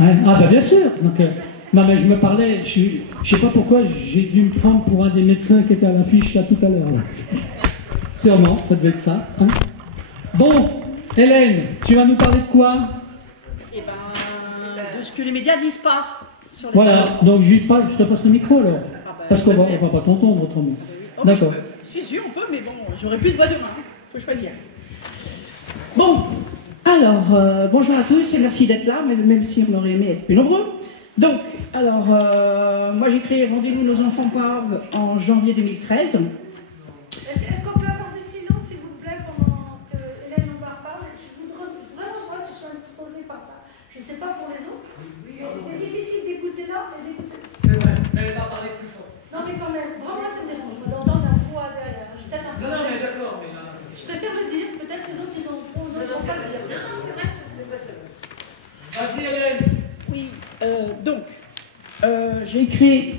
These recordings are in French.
Ouais. Ah bah bien sûr. Donc, non mais je me parlais, je sais pas pourquoi j'ai dû me prendre pour un des médecins qui était à l'affiche là tout à l'heure. Sûrement, ça devait être ça. Hein. Bon, Hélène, tu vas nous parler de quoi? Eh ben, de ce que les médias disent pas. Sur les Voilà, donc je te passe le micro alors. Ah bah, Parce qu'on va pas t'entendre autrement. Oh, D'accord. Si, on peut, mais bon, j'aurais plus de voix demain. Faut choisir. Bon, alors, bonjour à tous et merci d'être là, même si on aurait aimé être plus nombreux. Donc, alors, moi j'ai créé Rendez-nous nos enfants.org en janvier 2013. Est-ce qu'on peut avoir du silence, s'il vous plaît, pendant que Hélène nous parle? Je voudrais vraiment voir si je suis indisposée par ça. Je ne sais pas pour les autres. C'est difficile d'écouter là, les écouter. C'est vrai, mais elle va parler plus fort. Non, mais quand même, vraiment, ça me dérange. Je d'entendre un poids derrière. Je mais d'accord, mais là... Je préfère le dire, peut-être les autres, ils n'ont pas le dire. Non, c'est vrai, c'est pas ça. Vas-y, Hélène. Oui, j'ai créé,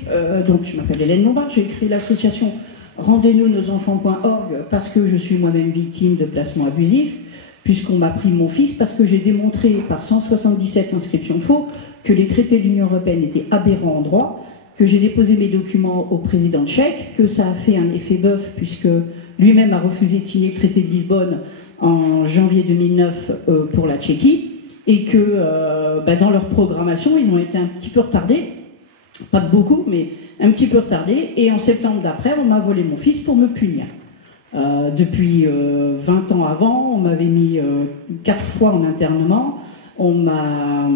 donc je m'appelle Hélène Lombard, j'ai créé l'association Rendez-nous nos enfants.org parce que je suis moi-même victime de placements abusifs, puisqu'on m'a pris mon fils, parce que j'ai démontré par 177 inscriptions faux que les traités de l'Union européenne étaient aberrants en droit, que j'ai déposé mes documents au président tchèque, que ça a fait un effet bœuf, puisque lui-même a refusé de signer le traité de Lisbonne en janvier 2009 pour la Tchéquie, et que dans leur programmation, ils ont été un petit peu retardés, pas de beaucoup, mais un petit peu retardés, et en septembre d'après, on m'a volé mon fils pour me punir. Depuis 20 ans avant, on m'avait mis 4 fois en internement, on m'a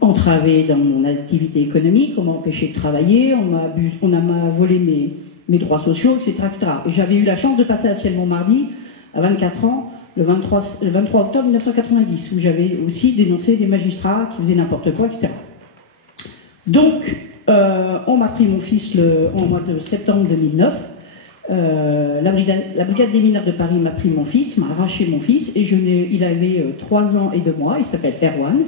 entravé dans mon activité économique, on m'a empêché de travailler, on m'a volé mes droits sociaux, etc. etc. Et j'avais eu la chance de passer à Ciel-Montmardi à 24 ans, le 23 octobre 1990, où j'avais aussi dénoncé des magistrats qui faisaient n'importe quoi, etc. Donc, on m'a pris mon fils en mois de septembre 2009. La brigade des mineurs de Paris m'a pris mon fils, m'a arraché mon fils, et il avait 3 ans et 2 mois, il s'appelle Erwan.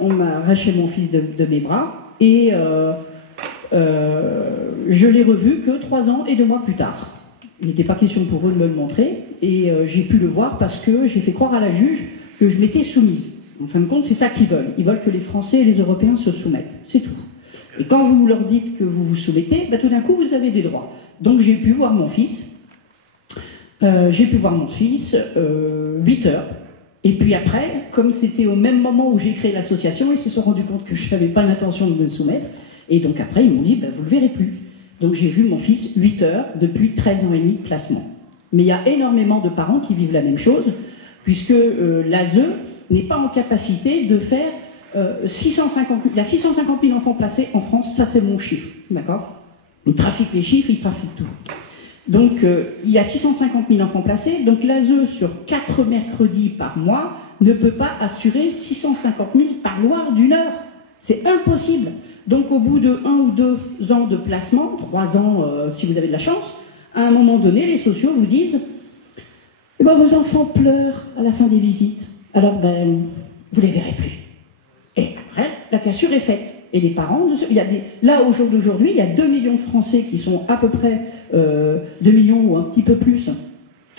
On m'a arraché mon fils de mes bras, et je l'ai revu que 3 ans et 2 mois plus tard. Il n'était pas question pour eux de me le montrer, et j'ai pu le voir parce que j'ai fait croire à la juge que je m'étais soumise. En fin de compte, c'est ça qu'ils veulent. Ils veulent que les Français et les Européens se soumettent. C'est tout. Et quand vous leur dites que vous vous soumettez, tout d'un coup, vous avez des droits. Donc j'ai pu voir mon fils. 8 heures. Et puis après, comme c'était au même moment où j'ai créé l'association, ils se sont rendus compte que je n'avais pas l'intention de me soumettre. Et donc après, ils m'ont dit, vous ne le verrez plus. Donc j'ai vu mon fils 8 heures depuis 13 ans et demi de placement. Mais il y a énormément de parents qui vivent la même chose, puisque l'ASE n'est pas en capacité de faire 650 000... Il y a 650 000 enfants placés en France, ça c'est mon chiffre, d'accord? Ils trafiquent les chiffres, ils trafiquent tout. Donc il y a 650 000 enfants placés, donc l'ASE sur 4 mercredis par mois ne peut pas assurer 650 000 parloirs d'1 heure. C'est impossible. Donc au bout de 1 ou 2 ans de placement, 3 ans si vous avez de la chance, à un moment donné, les sociaux vous disent vos enfants pleurent à la fin des visites, alors vous les verrez plus. Et après, la cassure est faite. Et les parents, là au jour d'aujourd'hui, il y a 2 millions de Français qui sont à peu près 2 millions ou un petit peu plus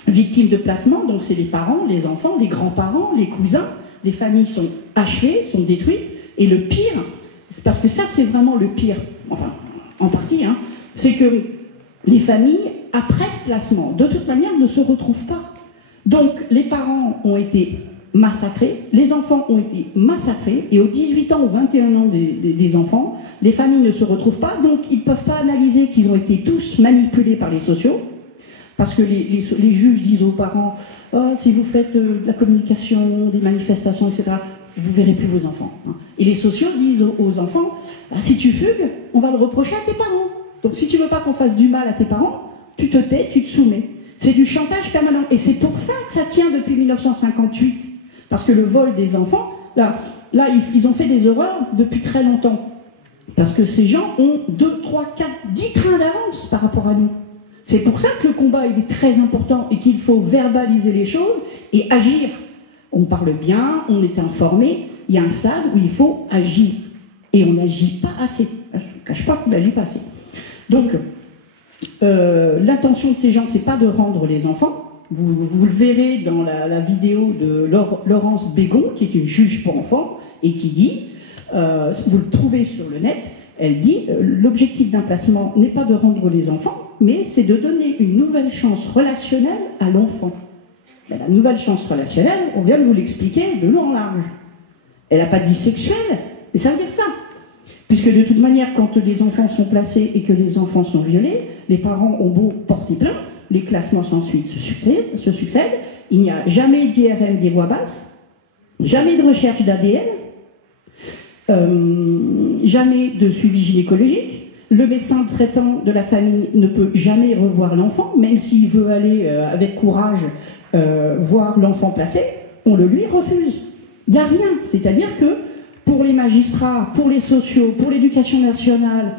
victimes de placement. Donc c'est les parents, les enfants, les grands-parents, les cousins. Les familles sont hachées, sont détruites. Et le pire, parce que ça c'est vraiment le pire, enfin en partie, c'est que les familles, après placement, de toute manière, ne se retrouvent pas. Donc les parents ont été massacrés, les enfants ont été massacrés, et aux 18 ans ou 21 ans des enfants, les familles ne se retrouvent pas, donc ils ne peuvent pas analyser qu'ils ont été tous manipulés par les sociaux, parce que les juges disent aux parents si vous faites de la communication, des manifestations, etc., vous ne verrez plus vos enfants. Et les sociaux disent aux enfants si tu fugues, on va le reprocher à tes parents. Donc si tu ne veux pas qu'on fasse du mal à tes parents, tu te tais, tu te soumets. C'est du chantage permanent. Et c'est pour ça que ça tient depuis 1958. Parce que le vol des enfants, là ils ont fait des horreurs depuis très longtemps. Parce que ces gens ont 2, 3, 4, 10 trains d'avance par rapport à nous. C'est pour ça que le combat il est très important et qu'il faut verbaliser les choses et agir. On parle bien, on est informé, il y a un stade où il faut agir. Et on n'agit pas assez. Je ne cache pas qu'on n'agit pas assez. Donc, l'intention de ces gens, c'est pas de rendre les enfants, Vous le verrez dans la vidéo de Laurence Bégon, qui est une juge pour enfants, et qui dit, vous le trouvez sur le net, elle dit, l'objectif d'un placement n'est pas de rendre les enfants, mais c'est de donner une nouvelle chance relationnelle à l'enfant. Ben, la nouvelle chance relationnelle, on vient de vous l'expliquer de long en large. Elle n'a pas dit sexuelle, mais ça veut dire ça. Puisque de toute manière, quand les enfants sont placés et que les enfants sont violés, les parents ont beau porter plainte, les classements s'ensuite se succèdent, il n'y a jamais d'IRM des voix basses, jamais de recherche d'ADN, jamais de suivi gynécologique. Le médecin traitant de la famille ne peut jamais revoir l'enfant, même s'il veut aller avec courage voir l'enfant placé, on le lui refuse. Il n'y a rien. C'est-à-dire que pour les magistrats, pour les sociaux, pour l'éducation nationale,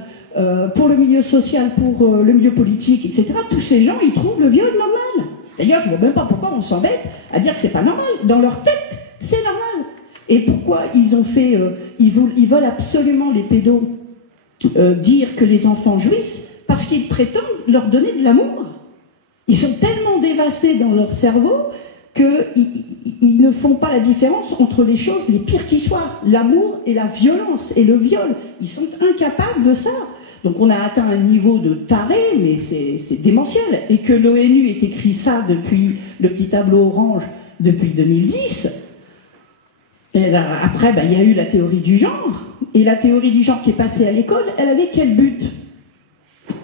pour le milieu social, pour le milieu politique, etc., tous ces gens, ils trouvent le viol normal. D'ailleurs, je ne vois même pas pourquoi on s'embête à dire que c'est pas normal. Dans leur tête, c'est normal. Et pourquoi ils ont fait... ils veulent absolument, les pédos, dire que les enfants jouissent, parce qu'ils prétendent leur donner de l'amour. Ils sont tellement dévastés dans leur cerveau qu'ils ne font pas la différence entre les choses les pires qui soient, l'amour et la violence et le viol. Ils sont incapables de ça. Donc on a atteint un niveau de taré, mais c'est démentiel. Et que l'ONU ait écrit ça depuis le petit tableau orange depuis 2010. Et là, après, il y a eu la théorie du genre. Et la théorie du genre qui est passée à l'école, elle avait quel but?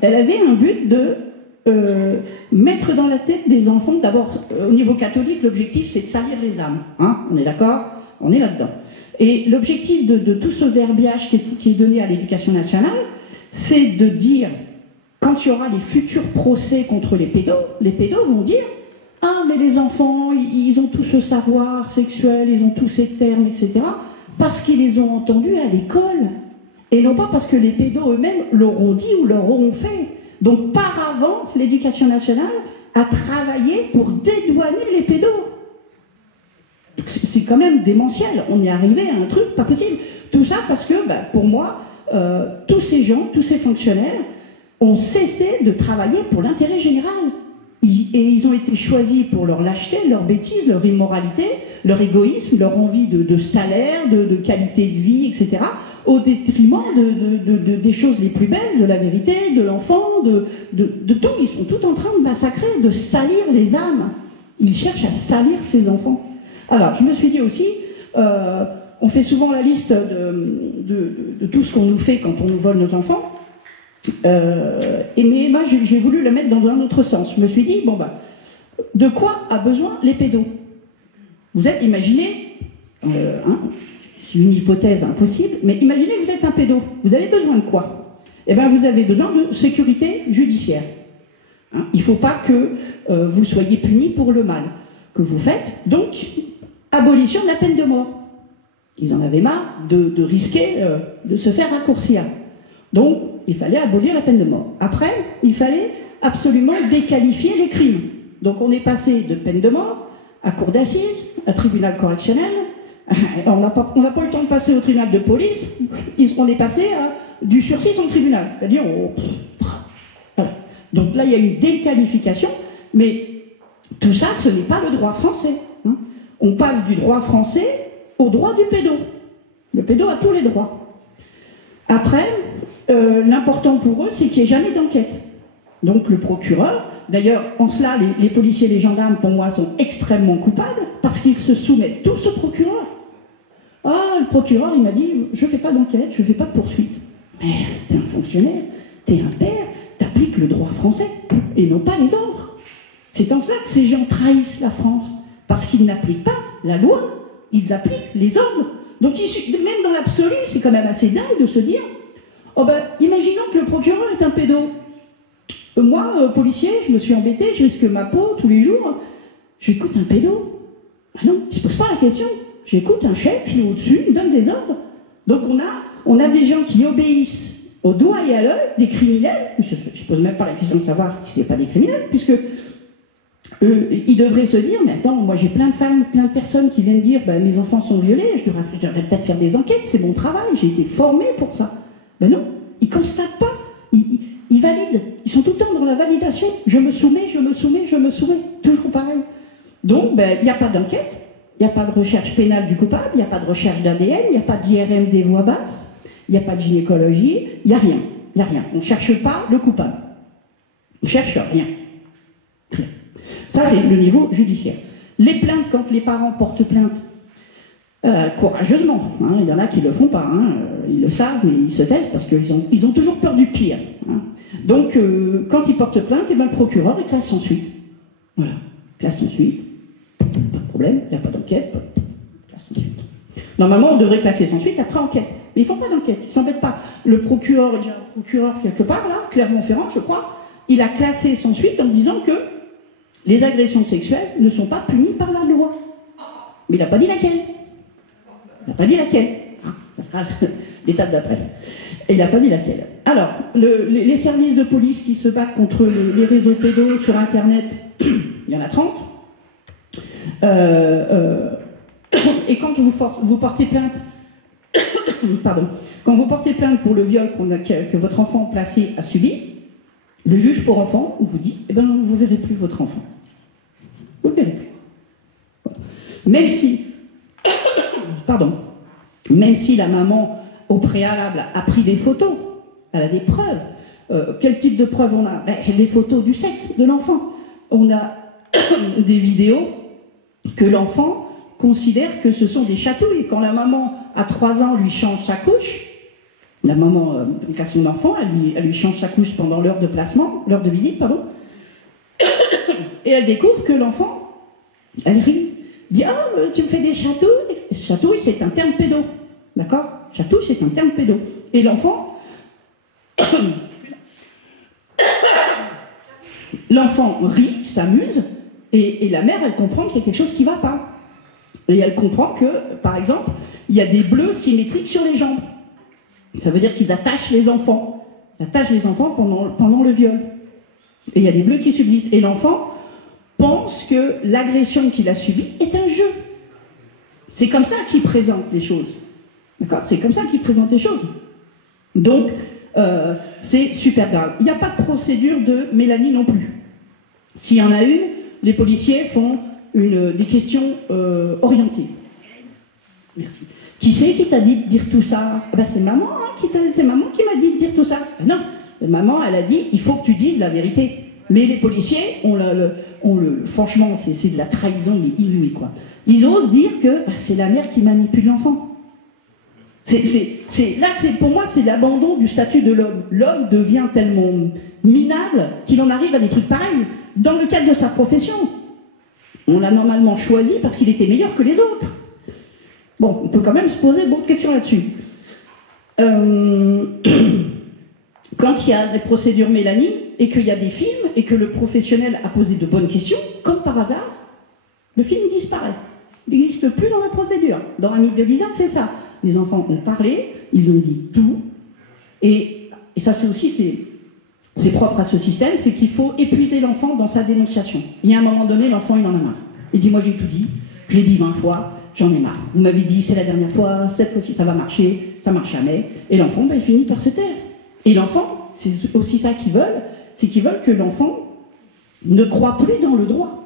Elle avait un but de mettre dans la tête des enfants, d'abord, au niveau catholique, l'objectif c'est de salir les âmes. Hein, on est d'accord? On est là-dedans. Et l'objectif de tout ce verbiage qui est donné à l'éducation nationale, c'est de dire, quand il y aura les futurs procès contre les pédos vont dire « Ah, mais les enfants, ils ont tout ce savoir sexuel, ils ont tous ces termes, etc. » parce qu'ils les ont entendus à l'école. Et non pas parce que les pédos eux-mêmes l'auront dit ou leur auront fait. Donc, par avance, l'éducation nationale a travaillé pour dédouaner les pédos. C'est quand même démentiel. On est arrivé à un truc pas possible. Tout ça parce que, pour moi, tous ces gens, tous ces fonctionnaires ont cessé de travailler pour l'intérêt général. Et ils ont été choisis pour leur lâcheté, leur bêtise, leur immoralité, leur égoïsme, leur envie de salaire, de qualité de vie, etc., au détriment des choses les plus belles, de la vérité, de l'enfant, de tout. Ils sont tout en train de massacrer, de salir les âmes. Ils cherchent à salir ces enfants. Alors, je me suis dit aussi, on fait souvent la liste de tout ce qu'on nous fait quand on nous vole nos enfants. Mais moi, j'ai voulu le mettre dans un autre sens. Je me suis dit, de quoi a besoin les pédos? Vous êtes, imaginez, c'est une hypothèse impossible, mais imaginez que vous êtes un pédo. Vous avez besoin de quoi? Eh bien, vous avez besoin de sécurité judiciaire. Il ne faut pas que vous soyez punis pour le mal que vous faites. Donc, abolition de la peine de mort. Ils en avaient marre de risquer de se faire raccourcir. Donc, il fallait abolir la peine de mort. Après, il fallait absolument déqualifier les crimes. Donc, on est passé de peine de mort à cour d'assises, à tribunal correctionnel. On n'a pas eu le temps de passer au tribunal de police. On est passé à du sursis en tribunal. C'est-à-dire, voilà. Donc là, il y a une déqualification. Mais tout ça, ce n'est pas le droit français. Hein. On passe du droit français au droit du pédo. Le pédo a tous les droits. Après, l'important pour eux, c'est qu'il n'y ait jamais d'enquête. Donc le procureur, d'ailleurs, en cela, les policiers et les gendarmes, pour moi, sont extrêmement coupables, parce qu'ils se soumettent tous au procureur. Ah, le procureur, il m'a dit, je ne fais pas d'enquête, je ne fais pas de poursuite. Mais t'es un fonctionnaire, t'es un père, t'appliques le droit français, et non pas les ordres. C'est en cela que ces gens trahissent la France, parce qu'ils n'appliquent pas la loi, ils appliquent les ordres. Donc même dans l'absolu, c'est quand même assez dingue de se dire, imaginons que le procureur est un pédo. Moi, policier, je me suis embêté, je risque ma peau tous les jours. J'écoute un pédo. Ah non, il ne se pose pas la question. J'écoute un chef, il est au-dessus, il donne des ordres. Donc on a des gens qui obéissent au doigt et à l'œil, des criminels. Je ne pose même pas la question de savoir si ce n'est pas des criminels, puisque ils devraient se dire, mais attends, moi j'ai plein de femmes, plein de personnes qui viennent dire, mes enfants sont violés, je devrais peut-être faire des enquêtes, c'est mon travail, j'ai été formé pour ça. Ben non, ils ne constatent pas, ils valident, ils sont tout le temps dans la validation, je me soumets, toujours pareil. Donc, il n'y a pas d'enquête, il n'y a pas de recherche pénale du coupable, il n'y a pas de recherche d'ADN, il n'y a pas d'IRM des voix basses, il n'y a pas de gynécologie, il n'y a rien. Il n'y a rien. On ne cherche pas le coupable. On ne cherche rien. Rien. Ça, c'est le niveau judiciaire. Les plaintes, quand les parents portent plainte, courageusement, hein, il y en a qui ne le font pas, hein, ils le savent, mais ils se taisent parce qu'ils ont toujours peur du pire. Hein. Donc, quand ils portent plainte, eh ben, le procureur il classe sans suite. Voilà, classe sans suite, pas de problème, il n'y a pas d'enquête, classe sans suite. Normalement, on devrait classer sans suite après enquête. Mais ils ne font pas d'enquête, ils ne s'embêtent pas. Le procureur, il y a un procureur quelque part, là, Clermont-Ferrand, je crois, il a classé sans suite en disant que les agressions sexuelles ne sont pas punies par la loi. Mais il n'a pas dit laquelle. Il n'a pas dit laquelle. Ah, ça sera l'étape d'après. Et il n'a pas dit laquelle. Alors, les services de police qui se battent contre les réseaux pédos sur Internet, il y en a 30. Et quand vous portez plainte, pardon, quand vous portez plainte pour le viol que votre enfant placé a subi, le juge pour enfants vous dit, eh ben, vous ne verrez plus votre enfant. Vous ne le verrez plus. Voilà. Même si la maman, au préalable, a pris des photos, elle a des preuves. Quel type de preuves on a? Les photos du sexe de l'enfant. On a des vidéos que l'enfant considère que ce sont des chatouilles. Quand la maman, à 3 ans, lui change sa couche, la maman, donc à son enfant, elle lui change sa couche pendant l'heure de placement, l'heure de visite, pardon, et elle découvre que l'enfant, elle rit, dit « Ah, tu me fais des chatouilles ?» Chatouille, c'est un terme pédo, d'accord? Chatouille, c'est un terme pédo. Et l'enfant, l'enfant rit, s'amuse, et la mère, elle comprend qu'il y a quelque chose qui ne va pas. Et elle comprend que, par exemple, il y a des bleus symétriques sur les jambes. Ça veut dire qu'ils attachent les enfants. Ils attachent les enfants pendant le viol. Et il y a des bleus qui subsistent. Et l'enfant pense que l'agression qu'il a subie est un jeu. C'est comme ça qu'il présente les choses. D'accord? C'est comme ça qu'il présente les choses. Donc, c'est super grave. Il n'y a pas de procédure de Mélanie non plus. S'il y en a une, les policiers font des questions orientées. Merci. Qui c'est qui t'a dit de dire tout ça? Ben, c'est maman, hein, c'est maman qui m'a dit de dire tout ça. Non, maman, elle a dit, il faut que tu dises la vérité. Mais les policiers, franchement, c'est de la trahison, mais inouïe, quoi. Ils osent dire que c'est la mère qui manipule l'enfant. Pour moi, c'est l'abandon du statut de l'homme. L'homme devient tellement minable qu'il en arrive à des trucs pareils. Dans le cadre de sa profession, on l'a normalement choisi parce qu'il était meilleur que les autres. Bon, on peut quand même se poser beaucoup de questions là-dessus. Quand il y a des procédures Mélanie, et qu'il y a des films, et que le professionnel a posé de bonnes questions, comme par hasard, le film disparaît. Il n'existe plus dans la procédure. Dans Amis de Lisa, c'est ça. Les enfants ont parlé, ils ont dit tout, et ça c'est aussi c'est propre à ce système, c'est qu'il faut épuiser l'enfant dans sa dénonciation. Il y a un moment donné, l'enfant il en a marre. Il dit, moi j'ai tout dit, je l'ai dit 20 fois, j'en ai marre. Vous m'avez dit, c'est la dernière fois, cette fois-ci ça va marcher, ça marche jamais. Et l'enfant, il finit par se taire. Et l'enfant, c'est aussi ça qu'ils veulent, c'est qu'ils veulent que l'enfant ne croit plus dans le droit.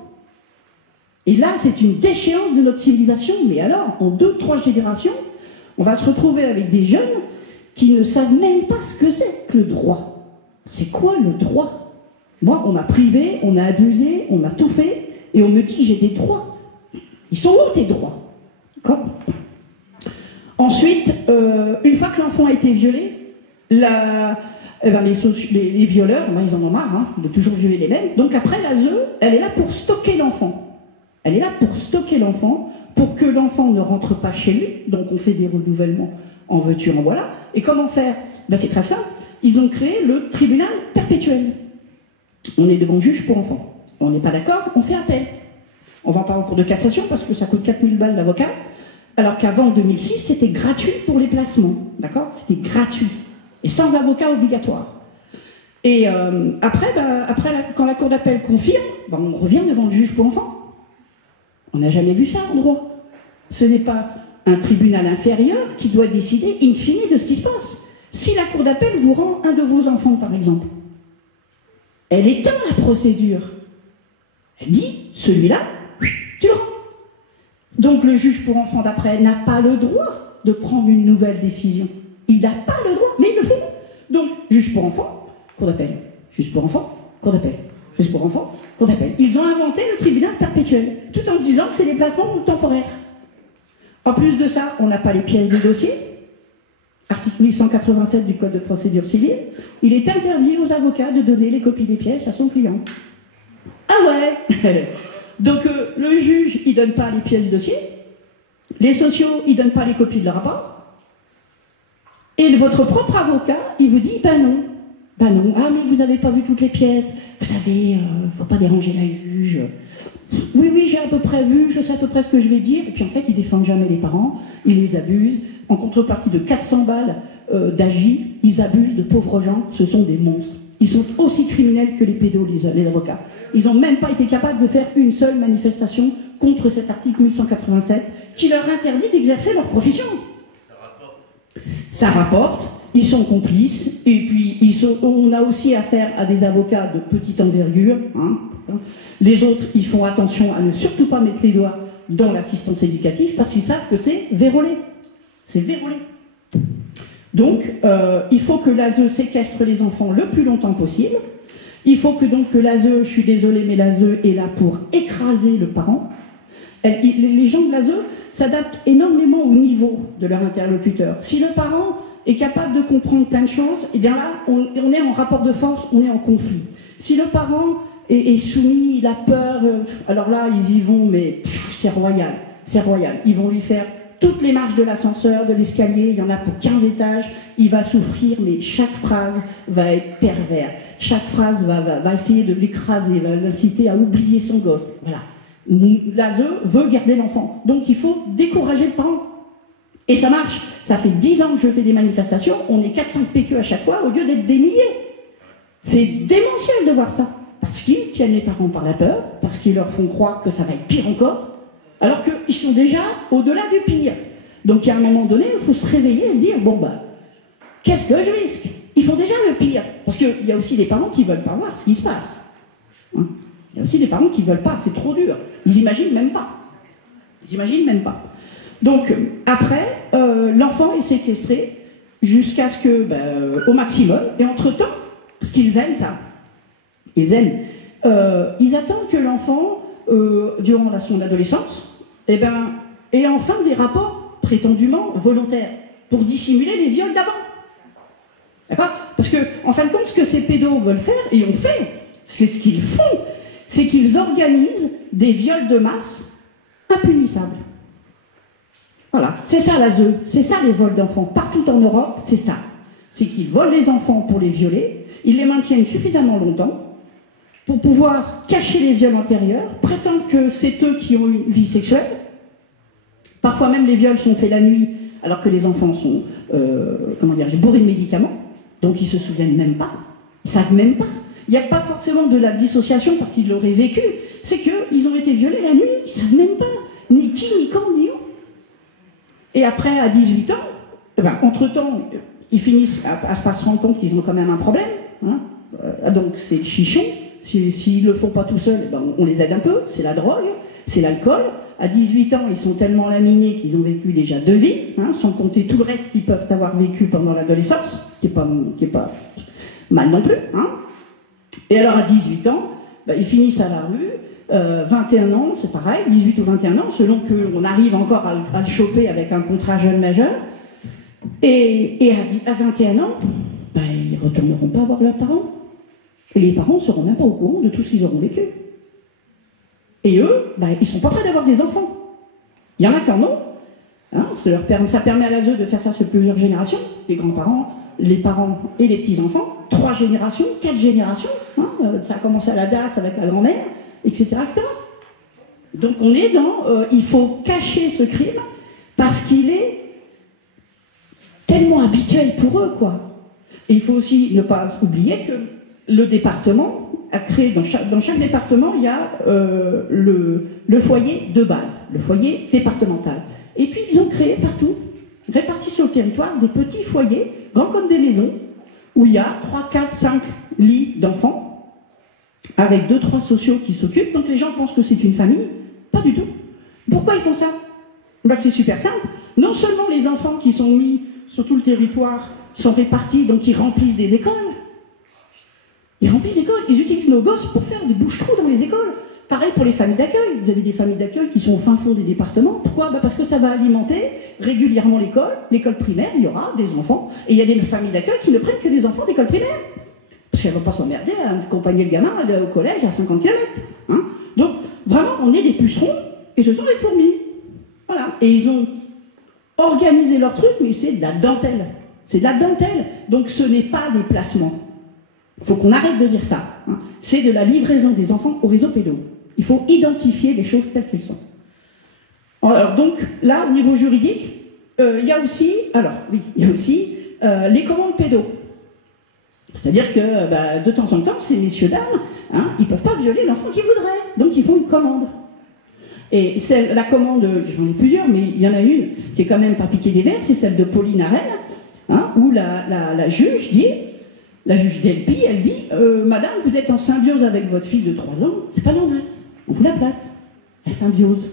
Et là, c'est une déchéance de notre civilisation. Mais alors, en 2-3 générations, on va se retrouver avec des jeunes qui ne savent même pas ce que c'est que le droit. C'est quoi le droit? Moi, on m'a privé, on a abusé, on m'a tout fait, et on me dit j'ai des droits. Ils sont où tes droits? D'accord? Ensuite, une fois que l'enfant a été violé, les violeurs, ils en ont marre, hein, de toujours violer les mêmes. Donc après, l'ASE, elle est là pour stocker l'enfant. Elle est là pour stocker l'enfant, pour que l'enfant ne rentre pas chez lui. Donc on fait des renouvellements en veux-tu, en voilà. Et comment faire? C'est très simple. Ils ont créé le tribunal perpétuel. On est devant le juge pour enfants. On n'est pas d'accord, on fait appel. On ne va pas en cours de cassation parce que ça coûte 4000 balles l'avocat. Alors qu'avant 2006, c'était gratuit pour les placements. D'accord? C'était gratuit. Et sans avocat obligatoire. Et après, quand la cour d'appel confirme, on revient devant le juge pour enfants. On n'a jamais vu ça en droit. Ce n'est pas un tribunal inférieur qui doit décider in fine de ce qui se passe. Si la cour d'appel vous rend un de vos enfants, par exemple, elle éteint la procédure. Elle dit, celui-là, tu le rends. Donc le juge pour enfants d'après n'a pas le droit de prendre une nouvelle décision. Il n'a pas le droit, mais ils le font. Donc, juge pour enfants, cour d'appel. Juge pour enfants, cour d'appel. Juge pour enfants, cour d'appel. Ils ont inventé le tribunal perpétuel, tout en disant que c'est des placements temporaires. En plus de ça, on n'a pas les pièces des dossiers. Article 1187 du Code de procédure civile. Il est interdit aux avocats de donner les copies des pièces à son client. Ah ouais. Donc, le juge, il ne donne pas les pièces du dossier. Les sociaux, ils ne donnent pas les copies de leur rapport. Et votre propre avocat, il vous dit, ben non, ah mais vous n'avez pas vu toutes les pièces, vous savez, il ne faut pas déranger la juge. Oui, j'ai à peu près vu, je sais à peu près ce que je vais dire, et puis en fait, ils ne défendent jamais les parents, ils les abusent, en contrepartie de 400 balles d'AJ, ils abusent de pauvres gens, ce sont des monstres. Ils sont aussi criminels que les pédos, les avocats. Ils n'ont même pas été capables de faire une seule manifestation contre cet article 1187 qui leur interdit d'exercer leur profession. Ça rapporte, ils sont complices, et puis on a aussi affaire à des avocats de petite envergure. Hein. Les autres, ils font attention à ne surtout pas mettre les doigts dans l'assistance éducative parce qu'ils savent que c'est vérolé. C'est vérolé. Donc, il faut que l'ASE séquestre les enfants le plus longtemps possible. Il faut que donc que l'ASE, je suis désolée, mais l'ASE est là pour écraser le parent. Les gens de l'ASE s'adaptent énormément au niveau de leur interlocuteur. Si le parent est capable de comprendre plein de choses, et bien là, on est en rapport de force, on est en conflit. Si le parent est soumis, il a peur, alors là, ils y vont, mais c'est royal, c'est royal. Ils vont lui faire toutes les marches de l'ascenseur, de l'escalier, il y en a pour 15 étages, il va souffrir, mais chaque phrase va être pervers. Chaque phrase va essayer de l'écraser, va l'inciter à oublier son gosse. Voilà. L'ASE veut garder l'enfant. Donc il faut décourager le parent. Et ça marche. Ça fait 10 ans que je fais des manifestations, on est 4-5 PQ à chaque fois, au lieu d'être des milliers. C'est démentiel de voir ça. Parce qu'ils tiennent les parents par la peur, parce qu'ils leur font croire que ça va être pire encore, alors qu'ils sont déjà au-delà du pire. Donc il y a un moment donné, il faut se réveiller et se dire, bon bah, qu'est-ce que je risque? Ils font déjà le pire. Parce qu'il y a aussi des parents qui ne veulent pas voir ce qui se passe. Hein? Il y a aussi des parents qui ne veulent pas, c'est trop dur. Ils n'imaginent même pas. Ils n'imaginent même pas. Donc, après, l'enfant est séquestré jusqu'à ce que, au maximum, et entre-temps, parce qu'ils aiment ça, ils aiment, ils attendent que l'enfant, durant son adolescence, ait enfin des rapports prétendument volontaires, pour dissimuler les viols d'avant. D'accord? Parce que, en fin de compte, ce que ces pédos veulent faire, et ont fait, c'est ce qu'ils font, c'est qu'ils organisent des viols de masse impunissables. Voilà, c'est ça l'ASE, c'est ça les vols d'enfants. Partout en Europe, c'est ça. C'est qu'ils volent les enfants pour les violer, ils les maintiennent suffisamment longtemps pour pouvoir cacher les viols antérieurs, prétendre que c'est eux qui ont une vie sexuelle. Parfois même les viols sont faits la nuit, alors que les enfants sont, bourrés de médicaments, donc ils se souviennent même pas, ils savent même pas. Il n'y a pas forcément de la dissociation parce qu'ils l'auraient vécu, c'est qu'ils ont été violés la nuit, ils ne savent même pas, ni qui, ni quand, ni où. Et après, à 18 ans, entre-temps, ils finissent par se rendre compte qu'ils ont quand même un problème. Hein. Donc c'est le chichon, s'ils ne le font pas tout seuls, on les aide un peu, c'est la drogue, c'est l'alcool. À 18 ans, ils sont tellement laminés qu'ils ont vécu déjà 2 vies, hein, sans compter tout le reste qu'ils peuvent avoir vécu pendant l'adolescence, qui est pas mal non plus. Hein. Et alors à 18 ans, ils finissent à la rue, 21 ans, c'est pareil, 18 ou 21 ans, selon qu'on arrive encore à le choper avec un contrat jeune majeur. Et à 21 ans, ils ne retourneront pas voir leurs parents. Et les parents ne seront même pas au courant de tout ce qu'ils auront vécu. Et eux, ils ne sont pas prêts d'avoir des enfants. Il y en a qui en ont. Hein, ça permet à l'ASE de faire ça sur plusieurs générations. Les grands-parents, les parents et les petits-enfants. 3 générations, 4 générations. Hein, ça a commencé à la DAS avec la grand-mère, etc., etc. Donc on est dans... il faut cacher ce crime parce qu'il est tellement habituel pour eux, quoi. Et il faut aussi ne pas oublier que le département a créé, dans chaque département, il y a le foyer de base, le foyer départemental. Et puis ils ont créé partout, répartis sur le territoire, des petits foyers, grands comme des maisons, où il y a 3, 4, 5 lits d'enfants, avec 2, 3 sociaux qui s'occupent. Donc les gens pensent que c'est une famille, Pas du tout. Pourquoi ils font ça? Ben, c'est super simple. Non seulement les enfants qui sont mis sur tout le territoire sont répartis, donc ils remplissent des écoles. Ils remplissent des écoles. Ils utilisent nos gosses pour faire des bouches-trous dans les écoles. Pareil pour les familles d'accueil. Vous avez des familles d'accueil qui sont au fin fond des départements. Pourquoi? Ben parce que ça va alimenter régulièrement l'école. L'école primaire, il y aura des enfants. Et il y a des familles d'accueil qui ne prennent que des enfants d'école primaire. Parce qu'elles ne vont pas s'emmerder à accompagner le gamin au collège à 50 km. Hein. Donc, vraiment, on est des pucerons et ce sont des fourmis. Voilà. Et ils ont organisé leur truc, mais c'est de la dentelle. C'est de la dentelle. Donc, ce n'est pas des placements. Il faut qu'on arrête de dire ça. Hein. C'est de la livraison des enfants au réseau pédo. Il faut identifier les choses telles qu'elles sont. Alors, donc, là, au niveau juridique, il y a aussi, les commandes pédo. C'est-à-dire que, de temps en temps, ces messieurs-dames, hein, ils ne peuvent pas violer l'enfant qu'ils voudraient. Donc, ils font une commande. Et la commande, j'en ai plusieurs, mais il y en a une qui est quand même pas piquée des verres, c'est celle de Pauline Arène, hein, où la juge dit, la juge DLP, elle dit Madame, vous êtes en symbiose avec votre fille de 3 ans, c'est pas normal, on vous la place. La symbiose.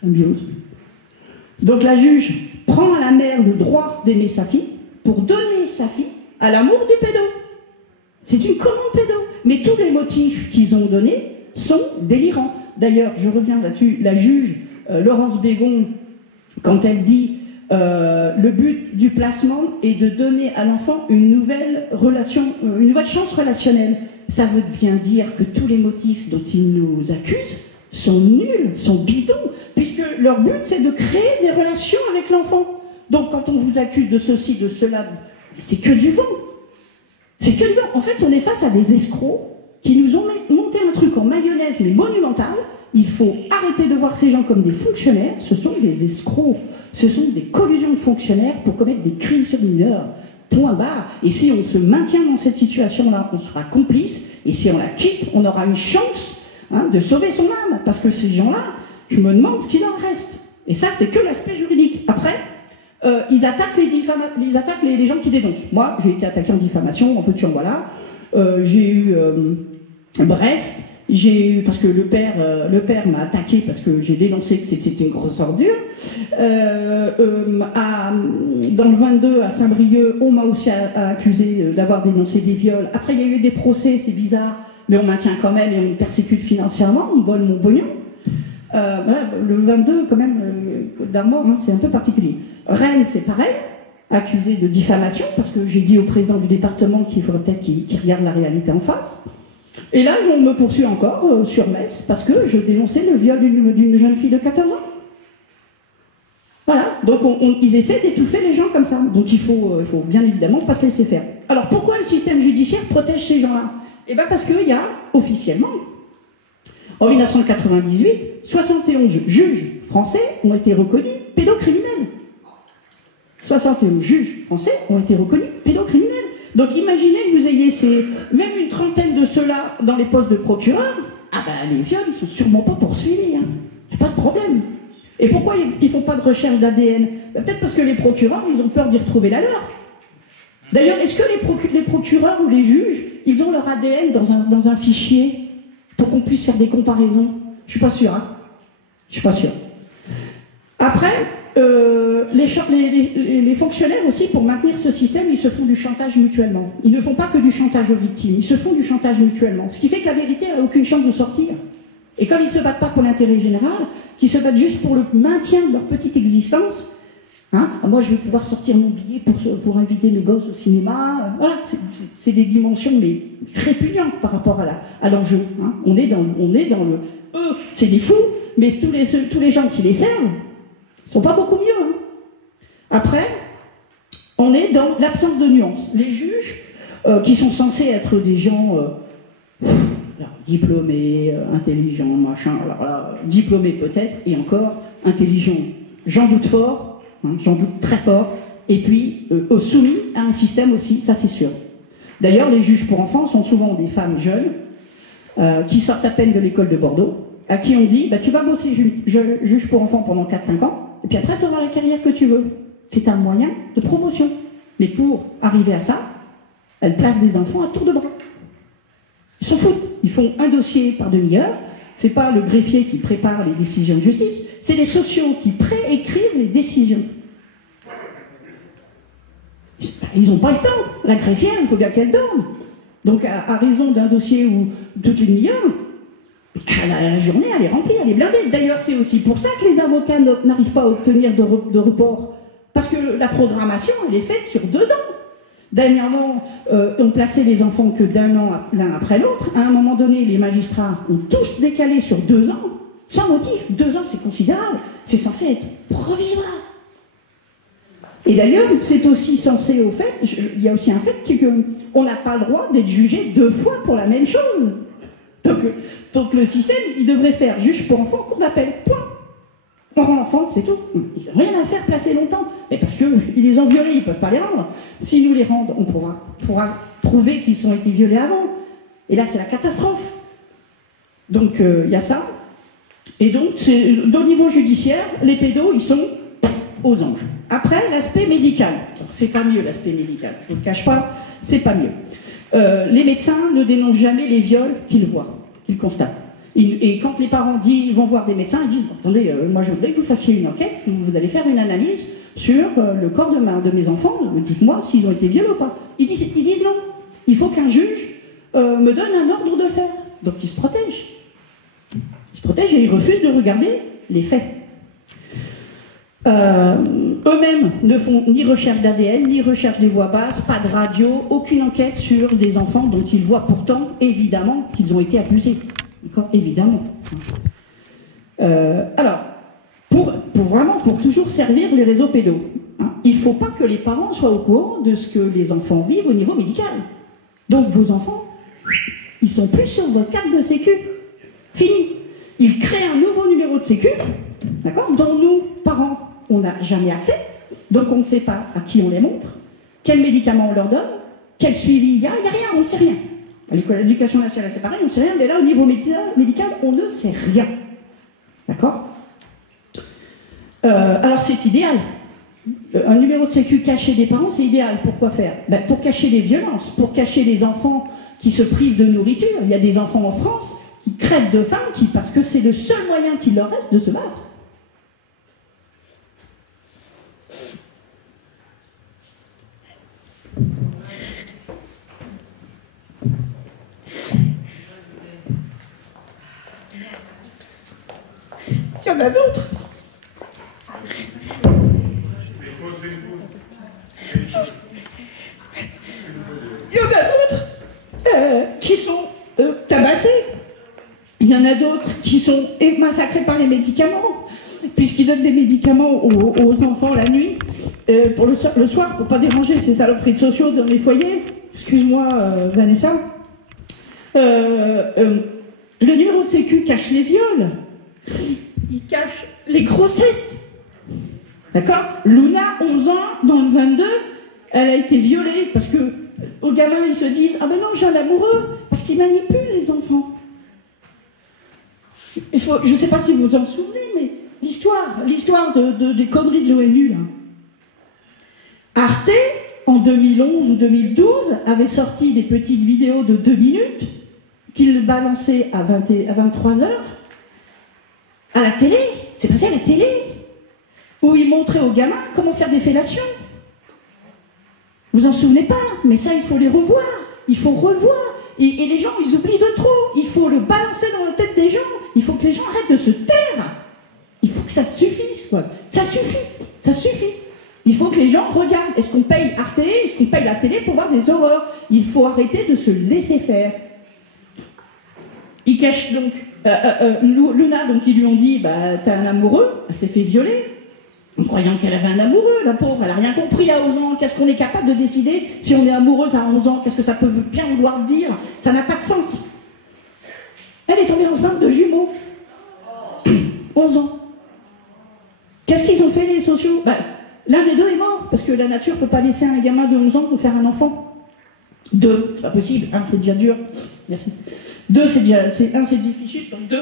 Symbiose. Donc la juge prend à la mère le droit d'aimer sa fille pour donner sa fille à l'amour du pédo. C'est une commande pédo. Mais tous les motifs qu'ils ont donnés sont délirants. D'ailleurs, je reviens là-dessus, la juge Laurence Bégon, quand elle dit le but du placement est de donner à l'enfant une nouvelle relation, une nouvelle chance relationnelle, ça veut bien dire que tous les motifs dont ils nous accusent sont nuls, sont bidons, puisque leur but c'est de créer des relations avec l'enfant. Donc quand on vous accuse de ceci, de cela, c'est que du vent. C'est que du vent. En fait, on est face à des escrocs qui nous ont monté un truc en mayonnaise, mais monumental. Il faut arrêter de voir ces gens comme des fonctionnaires. Ce sont des escrocs. Ce sont des collusions de fonctionnaires pour commettre des crimes sur mineurs. Point barre. Et si on se maintient dans cette situation-là, on sera complice. Et si on la quitte, on aura une chance de sauver son âme. Parce que ces gens-là, je me demande ce qu'il en reste. Et ça, c'est que l'aspect juridique. Après, ils attaquent les gens qui dénoncent. Moi, j'ai été attaqué en diffamation, en veux-tu en voilà. J'ai eu Brest, parce que le père m'a attaqué parce que j'ai dénoncé que c'était une grosse ordure. Dans le 22, à Saint-Brieuc, on m'a aussi accusé d'avoir dénoncé des viols. Après, il y a eu des procès, c'est bizarre, mais on maintient quand même et on me persécute financièrement, on me vole mon pognon. Voilà, le 22, quand même, d'Armor, c'est un peu particulier. Rennes, c'est pareil, accusé de diffamation, parce que j'ai dit au président du département qu'il faudrait peut-être qu'il regarde la réalité en face. Et là, on me poursuit encore sur Metz, parce que je dénonçais le viol d'une jeune fille de 14 ans. Voilà, donc ils essaient d'étouffer les gens comme ça. Donc il faut bien évidemment pas se laisser faire. Alors pourquoi le système judiciaire protège ces gens-là? Eh bien parce qu'il y a, officiellement, en 1998, 71 juges français ont été reconnus pédocriminels. 71 juges français ont été reconnus pédocriminels. Donc imaginez que vous ayez même une trentaine de ceux-là dans les postes de procureur. Ah ben les viols, ils ne sont sûrement pas poursuivis. Il n'y a pas de problème. Et pourquoi ils ne font pas de recherche d'ADN? Peut-être parce que les procureurs, ils ont peur d'y retrouver la leur. D'ailleurs, est-ce que les procureurs ou les juges, ils ont leur ADN dans un fichier pour qu'on puisse faire des comparaisons? Je suis pas sûr. Je suis pas sûr. Après, les fonctionnaires aussi, pour maintenir ce système, ils se font du chantage mutuellement. Ils ne font pas que du chantage aux victimes, ils se font du chantage mutuellement. Ce qui fait que la vérité n'a aucune chance de sortir. Et comme ils ne se battent pas pour l'intérêt général, qu'ils se battent juste pour le maintien de leur petite existence, moi je vais pouvoir sortir mon billet pour inviter mes gosses au cinéma, voilà, c'est des dimensions mais répugnantes par rapport à l'enjeu. On est dans le... Eux, c'est des fous, mais tous les gens qui les servent ne sont pas beaucoup mieux. Après, on est dans l'absence de nuances. Les juges, qui sont censés être des gens diplômés, intelligents, machin, alors là, diplômés peut-être, et encore, intelligents, j'en doute fort, j'en doute très fort, et puis soumis à un système aussi, ça c'est sûr. D'ailleurs, les juges pour enfants sont souvent des femmes jeunes, qui sortent à peine de l'école de Bordeaux, à qui on dit, tu vas bosser juge pour enfants pendant 4-5 ans, et puis après tu auras la carrière que tu veux. C'est un moyen de promotion. Mais pour arriver à ça, elles placent des enfants à tour de bras. Ils s'en foutent. Ils font un dossier par demi-heure, C'est pas le greffier qui prépare les décisions de justice, c'est les sociaux qui préécrivent les décisions. Ils n'ont pas le temps. La greffière, il faut bien qu'elle dorme. Donc, à raison d'un dossier où toutes les demi-heures, la journée, elle est remplie, elle est blindée. D'ailleurs, c'est aussi pour ça que les avocats n'arrivent pas à obtenir de report. Parce que la programmation, elle est faite sur 2 ans. Dernièrement, on plaçait les enfants que d'1 an l'un après l'autre. À un moment donné, les magistrats ont tous décalé sur 2 ans, sans motif. 2 ans, c'est considérable. C'est censé être provisoire. Et d'ailleurs, c'est aussi censé au fait, il y a aussi un fait qu'on n'a pas le droit d'être jugé 2 fois pour la même chose. Donc le système, il devrait faire juge pour enfants, cour d'appel, point. On rend l'enfant, c'est tout. Ils n'ont rien à faire placer longtemps. Mais parce qu'ils les ont violés, ils ne peuvent pas les rendre. Si nous les rendent, on pourra prouver qu'ils ont été violés avant. Et là, c'est la catastrophe. Donc, il y a ça. Et donc, au niveau judiciaire, les pédos, ils sont aux anges. Après, l'aspect médical. C'est pas mieux, l'aspect médical. Je ne vous le cache pas, c'est pas mieux. Les médecins ne dénoncent jamais les viols qu'ils voient, qu'ils constatent. Et quand les parents vont voir des médecins, ils disent « Attendez, moi je voudrais que vous fassiez une enquête, vous allez faire une analyse sur le corps de mes enfants, dites-moi s'ils ont été violés ou pas. » Ils disent non. Il faut qu'un juge me donne un ordre de le faire. Donc ils se protègent. Ils se protègent et ils refusent de regarder les faits. Eux-mêmes ne font ni recherche d'ADN, ni recherche des voix basses, pas de radio, aucune enquête sur des enfants dont ils voient pourtant, évidemment, qu'ils ont été abusés. D'accord ? Évidemment. Alors, pour toujours servir les réseaux pédos, hein, il ne faut pas que les parents soient au courant de ce que les enfants vivent au niveau médical. Donc vos enfants, ils ne sont plus sur votre carte de sécu. Fini. Ils créent un nouveau numéro de sécu, d'accord, dont nous, parents, on n'a jamais accès, donc on ne sait pas à qui on les montre, quels médicaments on leur donne, quel suivi il y a rien, on ne sait rien. À l'éducation nationale, c'est pareil, on ne sait rien, mais là, au niveau médical, on ne sait rien. D'accord ? Alors, c'est idéal. Un numéro de sécu caché des parents, c'est idéal. Pourquoi faire ? Pour cacher les violences, pour cacher les enfants qui se privent de nourriture. Il y a des enfants en France qui crèvent de faim parce que c'est le seul moyen qu'il leur reste de se battre. Il y en a d'autres. Il y en a d'autres qui sont tabassés. Il y en a d'autres qui sont massacrés par les médicaments, puisqu'ils donnent des médicaments aux enfants la nuit, pour le soir, pour ne pas déranger ces saloperies de sociaux dans les foyers. Excuse-moi, Vanessa. Le numéro de sécu cache les viols. Il cache les grossesses. D'accord ? Luna, 11 ans, dans le 22, elle a été violée parce que aux gamins, ils se disent « Ah ben non, j'ai un amoureux !» parce qu'ils manipulent les enfants. Je ne sais pas si vous vous en souvenez, mais l'histoire des conneries de l'ONU, là. Arte, en 2011 ou 2012, avait sorti des petites vidéos de 2 minutes qu'il balançait à 23h à la télé. C'est passé à la télé, où il montrait aux gamins comment faire des fellations. Vous en souvenez pas, mais ça, il faut les revoir. Il faut revoir. Et les gens, ils oublient de trop. Il faut le balancer dans la tête des gens. Il faut que les gens arrêtent de se taire. Il faut que ça suffise, quoi. Ça suffit. Ça suffit. Il faut que les gens regardent. Est-ce qu'on paye Arte ? Est-ce qu'on paye la télé pour voir des horreurs ? Il faut arrêter de se laisser faire. Il cache donc... Luna, donc, ils lui ont dit, bah, t'as un amoureux. Elle s'est fait violer. En croyant qu'elle avait un amoureux, la pauvre, elle n'a rien compris à 11 ans. Qu'est-ce qu'on est capable de décider si on est amoureuse à 11 ans ? Qu'est-ce que ça peut bien vouloir dire ? Ça n'a pas de sens. Elle est tombée enceinte de jumeaux. 11 ans. Qu'est-ce qu'ils ont fait, les sociaux ? L'un des deux est mort, parce que la nature ne peut pas laisser un gamin de 11 ans faire un enfant. 2, c'est pas possible. 1, c'est déjà dur. Merci. 2, c'est déjà... 1, c'est difficile, donc 2.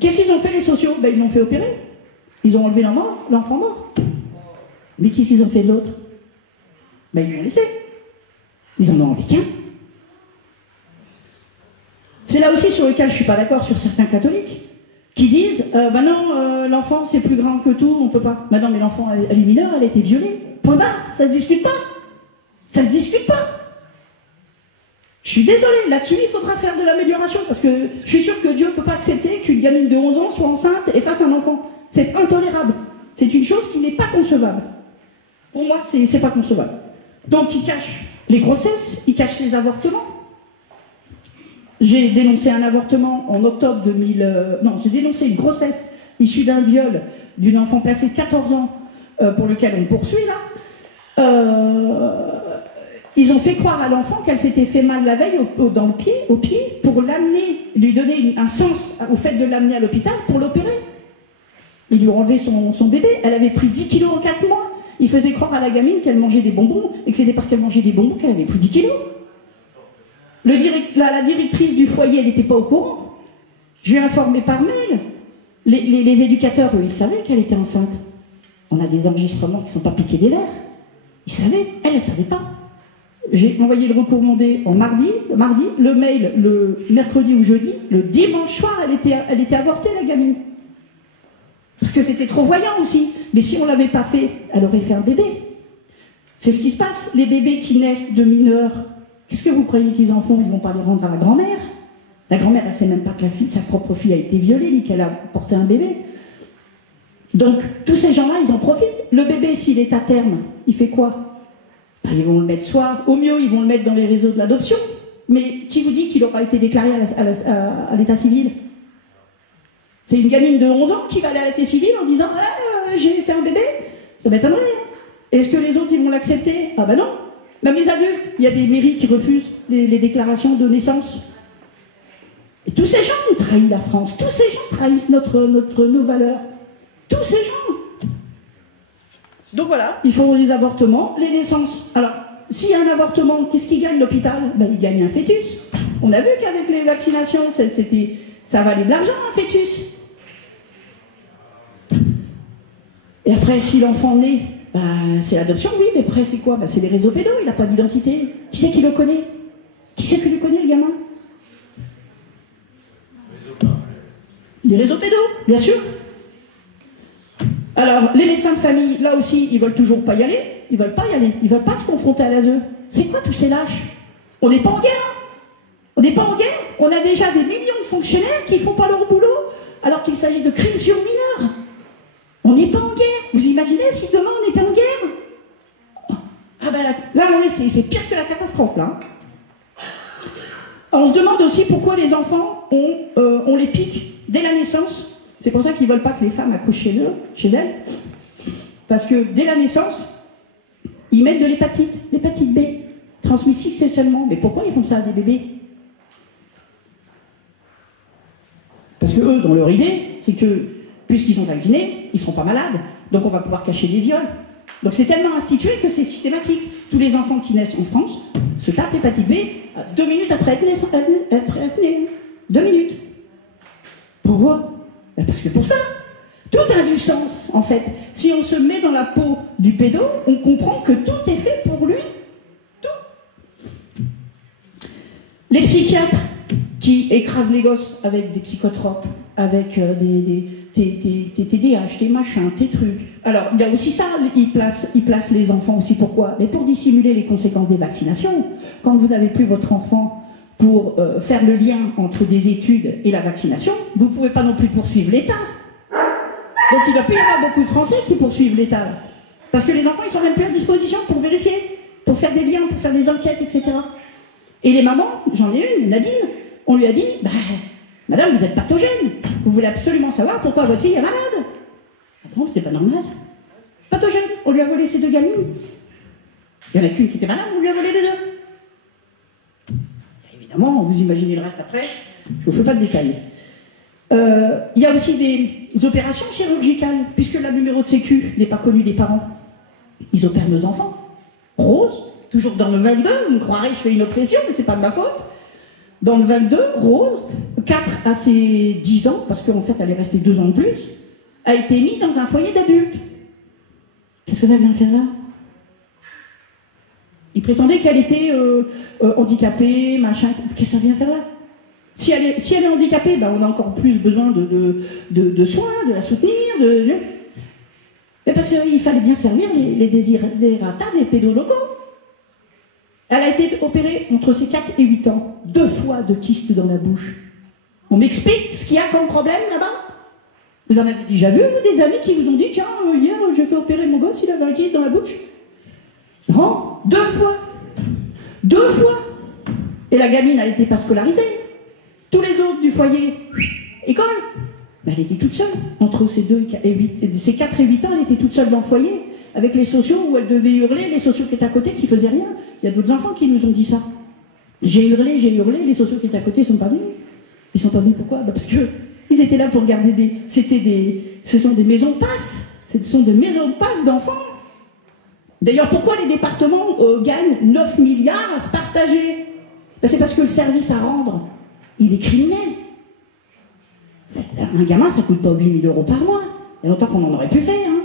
Qu'est-ce qu'ils ont fait, les sociaux ? Ils l'ont fait opérer. Ils ont enlevé l'enfant mort. Mais qu'est-ce qu'ils ont fait de l'autre ? Ils lui ont laissé. Ils en ont enlevé qu'un. C'est là aussi sur lequel je ne suis pas d'accord sur certains catholiques. qui disent bah non, l'enfant c'est plus grand que tout, on peut pas. Bah non, mais l'enfant elle est mineure, elle a été violée. Point barre, ça se discute pas. Ça se discute pas. Je suis désolée, là-dessus il faudra faire de l'amélioration parce que je suis sûre que Dieu ne peut pas accepter qu'une gamine de 11 ans soit enceinte et fasse un enfant. C'est intolérable. C'est une chose qui n'est pas concevable. Pour moi, c'est pas concevable. Donc ils cachent les grossesses, ils cachent les avortements. J'ai dénoncé un avortement en octobre 2000... non, j'ai dénoncé une grossesse issue d'un viol d'une enfant placée de 14 ans pour lequel on poursuit là. Ils ont fait croire à l'enfant qu'elle s'était fait mal la veille dans le pied, au pied, pour l'amener, lui donner un sens au fait de l'amener à l'hôpital pour l'opérer. Ils lui ont enlevé son bébé. Elle avait pris 10 kilos en 4 mois. Ils faisaient croire à la gamine qu'elle mangeait des bonbons et que c'était parce qu'elle mangeait des bonbons qu'elle avait pris 10 kilos. La directrice du foyer, elle n'était pas au courant. Je lui ai informé par mail. Les éducateurs, eux, ils savaient qu'elle était enceinte. On a des enregistrements qui ne sont pas piqués des lèvres. Ils savaient, elle ne savait pas. J'ai envoyé le recommandé en mardi, le mail le mercredi ou jeudi, le dimanche soir, elle était avortée, la gamine. Parce que c'était trop voyant aussi. Mais si on ne l'avait pas fait, elle aurait fait un bébé. C'est ce qui se passe. Les bébés qui naissent de mineurs, qu'est-ce que vous croyez qu'ils en font? Ils ne vont pas les rendre à la grand-mère. La grand-mère, elle ne sait même pas que sa propre fille a été violée, ni qu'elle a porté un bébé. Donc, tous ces gens-là, ils en profitent. Le bébé, s'il est à terme, il fait quoi? Ils vont le mettre au mieux, ils vont le mettre dans les réseaux de l'adoption. Mais qui vous dit qu'il aura été déclaré à l'état civil? C'est une gamine de 11 ans qui va aller à l'état civil en disant j'ai fait un bébé? Ça m'étonnerait. Est-ce que les autres, ils vont l'accepter? Ah ben non. Même les adultes, il y a des mairies qui refusent les déclarations de naissance. Et tous ces gens ont trahi la France. Tous ces gens trahissent nos valeurs. Tous ces gens. Donc voilà, il faut les avortements, les naissances. Alors, s'il y a un avortement, qu'est-ce qui gagne l'hôpital? Ben, il gagne un fœtus. On a vu qu'avec les vaccinations, ça valait de l'argent, un fœtus. Et après, si l'enfant naît, ben, c'est l'adoption, oui, mais après, c'est quoi? Ben, c'est les réseaux pédos, il n'a pas d'identité. Qui c'est qui le connaît? Qui c'est qui le connaît, le gamin? Les réseaux pédos, bien sûr. Alors, les médecins de famille, là aussi, ils veulent toujours pas y aller. Ils veulent pas y aller. Ils veulent pas se confronter à l'ASE. C'est quoi tous ces lâches? On n'est pas en guerre. On n'est pas en guerre. On a déjà des millions de fonctionnaires qui font pas leur boulot, alors qu'il s'agit de crimes sur mineurs. On n'est pas en guerre. Vous imaginez si demain on était en guerre? Ah ben là, c'est pire que la catastrophe, là. On se demande aussi pourquoi les enfants, on les pique dès la naissance. C'est pour ça qu'ils ne veulent pas que les femmes accouchent chez elles. Parce que dès la naissance, ils mettent de l'hépatite B, transmissible sexuellement. Mais pourquoi ils font ça à des bébés? Parce que eux, dans leur idée, c'est que, puisqu'ils sont vaccinés, ils ne seront pas malades. Donc on va pouvoir cacher les viols. Donc c'est tellement institué que c'est systématique. Tous les enfants qui naissent en France se tapent l'hépatite B 2 minutes après être nés. 2 minutes. Pourquoi? Parce que pour ça, tout a du sens, en fait. Si on se met dans la peau du pédo, on comprend que tout est fait pour lui. Tout. Les psychiatres qui écrasent les gosses avec des psychotropes, avec des TDAH, tes machins, tes trucs. Alors, il y a aussi ça, ils placent les enfants aussi. Pourquoi? Mais pour dissimuler les conséquences des vaccinations. Quand vous n'avez plus votre enfant pour faire le lien entre des études et la vaccination, vous ne pouvez pas non plus poursuivre l'État. Donc il ne va plus y avoir beaucoup de Français qui poursuivent l'État. Parce que les enfants, ils ne sont même plus à disposition pour vérifier, pour faire des liens, pour faire des enquêtes, etc. Et les mamans, j'en ai une, Nadine, on lui a dit, madame, vous êtes pathogène. Vous voulez absolument savoir pourquoi votre fille est malade. Ah bon, c'est pas normal. Pathogène, on lui a volé ses 2 gamines. Il n'y en a qu'une qui était malade, on lui a volé les 2. Évidemment, vous imaginez le reste après, je ne vous fais pas de détails. Il y a aussi des opérations chirurgicales, puisque la numéro de sécu n'est pas connue des parents. Ils opèrent nos enfants. Rose, toujours dans le 22, vous me croirez, je fais une obsession, mais c'est pas de ma faute. Dans le 22, Rose, 4 à ses 10 ans, parce qu'en fait elle est restée 2 ans de plus, a été mise dans un foyer d'adultes. Qu'est-ce que ça vient faire là? Il prétendait qu'elle était handicapée, machin. Qu'est-ce que ça vient faire là? Si elle est handicapée, ben on a encore plus besoin de soins, de la soutenir, mais parce qu'il fallait bien servir les désirata des pédologos. Elle a été opérée entre ses 4 et 8 ans, 2 fois de kyste dans la bouche. On m'explique ce qu'il y a comme problème là-bas? Vous en avez déjà vu, vous, des amis qui vous ont dit, tiens, hier j'ai fait opérer mon gosse, il avait un kyste dans la bouche? Non, 2 fois. 2 fois. Et la gamine, elle n'était pas scolarisée. Tous les autres du foyer, école. Mais elle était toute seule. Entre ses 4 et 8 ans, elle était toute seule dans le foyer, avec les sociaux où elle devait hurler, les sociaux qui étaient à côté qui faisaient rien. Il y a d'autres enfants qui nous ont dit ça. J'ai hurlé, les sociaux qui étaient à côté ne sont pas venus. Ils sont pas venus pourquoi? Parce qu'ils étaient là pour garder ce sont des maisons de passe. Ce sont des maisons de passe d'enfants. D'ailleurs, pourquoi les départements gagnent 9 milliards à se partager? Ben, c'est parce que le service à rendre, il est criminel. Un gamin, ça ne coûte pas 8 000 € par mois. Il y a longtemps qu'on en aurait pu faire. Hein.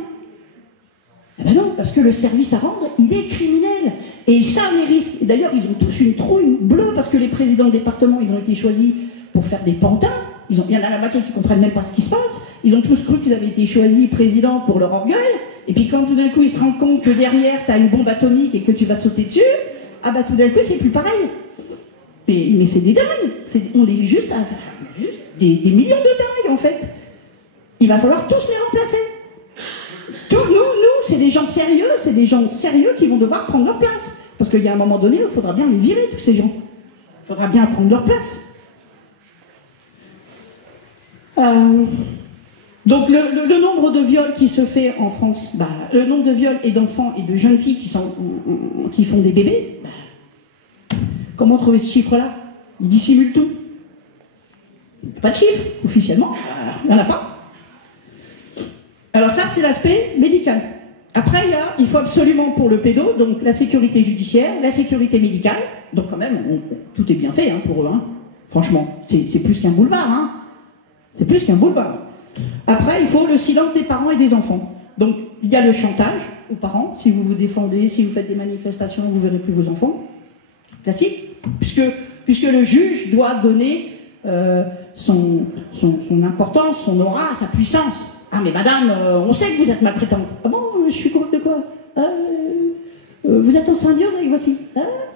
Eh ben non, parce que le service à rendre, il est criminel. Et ils savent les risques. D'ailleurs, ils ont tous une trouille bleue parce que les présidents de département, ils ont été choisis pour faire des pantins. Il y en a la moitié qui ne comprennent même pas ce qui se passe. Ils ont tous cru qu'ils avaient été choisis présidents pour leur orgueil. Et puis quand tout d'un coup, ils se rendent compte que derrière, tu as une bombe atomique et que tu vas te sauter dessus, ah bah tout d'un coup, c'est plus pareil. Mais c'est des dingues. On est juste des millions de dingues, en fait. Il va falloir tous les remplacer. Nous, c'est des gens sérieux, qui vont devoir prendre leur place. Parce qu'il y a un moment donné, il faudra bien les virer, tous ces gens. Il faudra bien prendre leur place. Donc le nombre de viols qui se fait en France, bah, le nombre de viols et d'enfants et de jeunes filles qui font des bébés, bah, comment trouver ce chiffre-là? Ils dissimulent tout. Pas de chiffre, officiellement, il n'y en a pas. Alors ça, c'est l'aspect médical. Après, il faut absolument pour le pédo, donc la sécurité judiciaire, la sécurité médicale, donc quand même, tout est bien fait hein, pour eux. Hein. Franchement, c'est plus qu'un boulevard. Hein. C'est plus qu'un boulevard. Après, il faut le silence des parents et des enfants. Donc, il y a le chantage aux parents. Si vous vous défendez, si vous faites des manifestations, vous ne verrez plus vos enfants. Classique. Puisque le juge doit donner son importance, son aura, sa puissance. Ah, mais madame, on sait que vous êtes maltraitante. Ah bon, je suis coupable de quoi? Vous êtes en symbiose avec votre fille.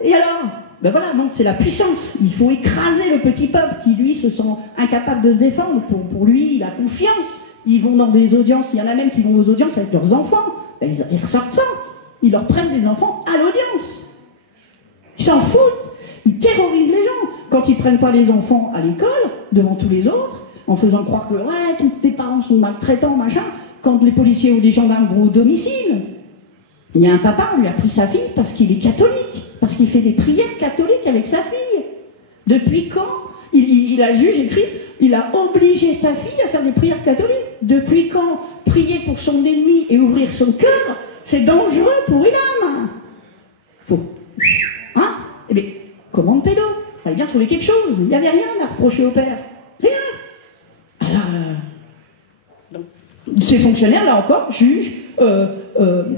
Et alors? Ben voilà, non, c'est la puissance. Il faut écraser le petit peuple qui, lui, se sent incapable de se défendre. Pour lui, il a confiance. Ils vont dans des audiences, il y en a même qui vont aux audiences avec leurs enfants. Ben, ils ressortent ça. Ils leur prennent des enfants à l'audience. Ils s'en foutent. Ils terrorisent les gens. Quand ils ne prennent pas les enfants à l'école, devant tous les autres, en faisant croire que ouais, tous tes parents sont maltraitants, machin, quand les policiers ou les gendarmes vont au domicile, il y a un papa, on lui a pris sa fille parce qu'il est catholique, parce qu'il fait des prières catholiques avec sa fille. Depuis quand il a juge écrit, il a obligé sa fille à faire des prières catholiques. Depuis quand prier pour son ennemi et ouvrir son cœur, c'est dangereux pour une âme. Faut. Hein? Eh bien, comment le pédo? Il fallait bien trouver quelque chose. Il n'y avait rien à reprocher au père. Rien. Alors, donc, ces fonctionnaires, là encore, juges,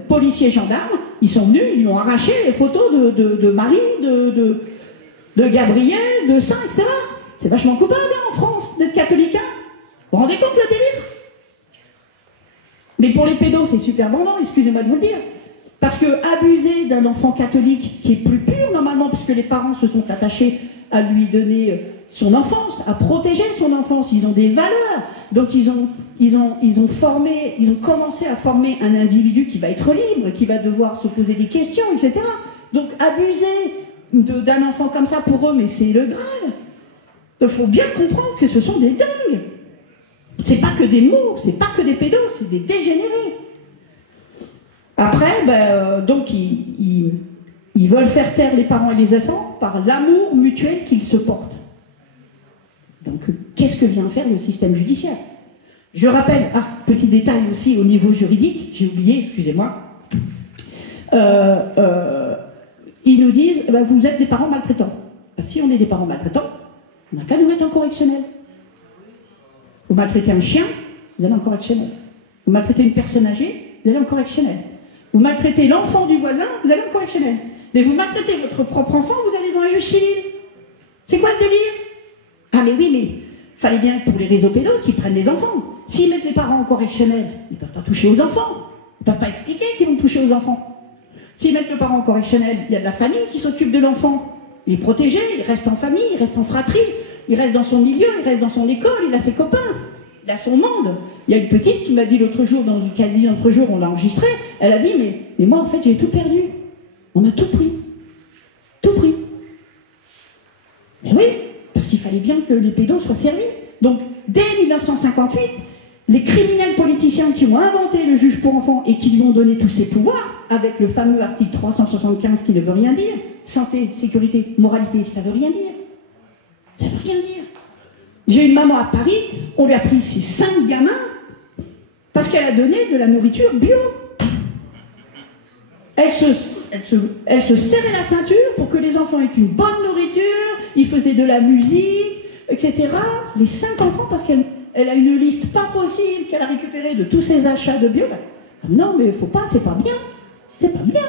policiers, gendarmes, ils sont venus, ils lui ont arraché les photos de Marie, de Gabriel, de Saint, etc. C'est vachement coupable hein, en France d'être catholique. Hein. Vous vous rendez compte le délire? Mais pour les pédos, c'est super bandant, excusez-moi de vous le dire. Parce que abuser d'un enfant catholique qui est plus pur normalement, puisque les parents se sont attachés à lui donner son enfance, à protéger son enfance, ils ont des valeurs. Donc ils ont commencé à former un individu qui va être libre, qui va devoir se poser des questions, etc. Donc abuser d'un enfant comme ça pour eux, mais c'est le Graal. Il faut bien comprendre que ce sont des dingues. C'est pas que des mots, c'est pas que des pédos, c'est des dégénérés. Après, donc ils veulent faire taire les parents et les enfants par l'amour mutuel qu'ils se portent. Donc, qu'est-ce que vient faire le système judiciaire? Je rappelle, petit détail aussi au niveau juridique, j'ai oublié, excusez-moi. Ils nous disent, vous êtes des parents maltraitants. Si on est des parents maltraitants, on n'a qu'à nous mettre en correctionnel. Vous maltraitez un chien, vous allez en correctionnel. Vous maltraitez une personne âgée, vous allez en correctionnel. Vous maltraitez l'enfant du voisin, vous allez en correctionnel. Mais vous maltraitez votre propre enfant, vous allez dans un juge civil. C'est quoi ce délire? Ah Ah mais oui, mais il fallait bien que pour les réseaux pédos qu'ils prennent les enfants. S'ils mettent les parents en correctionnel, ils ne peuvent pas toucher aux enfants. Ils ne peuvent pas expliquer qu'ils vont toucher aux enfants. S'ils mettent le parent en correctionnel, il y a de la famille qui s'occupe de l'enfant. Il est protégé, il reste en famille, il reste en fratrie, il reste dans son milieu, il reste dans son école, il a ses copains, il a son monde. Il y a une petite qui m'a dit l'autre jour, on l'a enregistré, elle a dit, mais moi en fait j'ai tout perdu. On m'a tout pris. Tout pris. Mais oui, parce qu'il fallait bien que les pédos soient servis. Donc, dès 1958, les criminels politiciens qui ont inventé le juge pour enfants et qui lui ont donné tous ses pouvoirs, avec le fameux article 375 qui ne veut rien dire, santé, sécurité, moralité, ça veut rien dire. Ça veut rien dire. J'ai une maman à Paris, on lui a pris ses 5 gamins parce qu'elle a donné de la nourriture bio. Elle se serrait la ceinture pour que les enfants aient une bonne nourriture, ils faisaient de la musique, etc. Les 5 enfants, parce qu'elle a une liste pas possible qu'elle a récupérée de tous ses achats de bio. Non, mais il faut pas, c'est pas bien. C'est pas bien.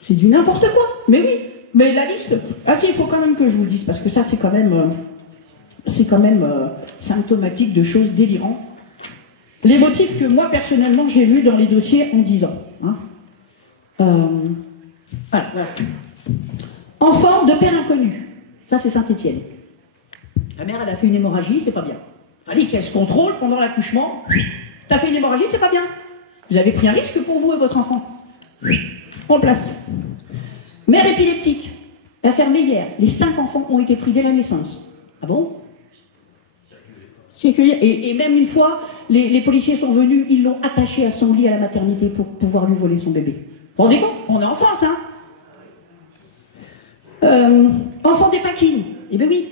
C'est du n'importe quoi. Mais oui, mais la liste... Ah si, il faut quand même que je vous le dise, parce que ça, c'est quand même symptomatique de choses délirantes. Les motifs que moi, personnellement, j'ai vus dans les dossiers en 10 ans. Hein. Voilà. Enfant de père inconnu. Ça, c'est Saint-Étienne. La mère, elle a fait une hémorragie, c'est pas bien. Fallait qu'elle se contrôle pendant l'accouchement. T'as fait une hémorragie, c'est pas bien. Vous avez pris un risque pour vous et votre enfant. En place. Mère épileptique. L'affaire Meyer. Les 5 enfants ont été pris dès la naissance. Ah bon? Et même une fois, les policiers sont venus, ils l'ont attaché à son lit à la maternité pour pouvoir lui voler son bébé. Vous vous rendez compte? On est en France, hein? Enfant d'épakine. Eh bien oui.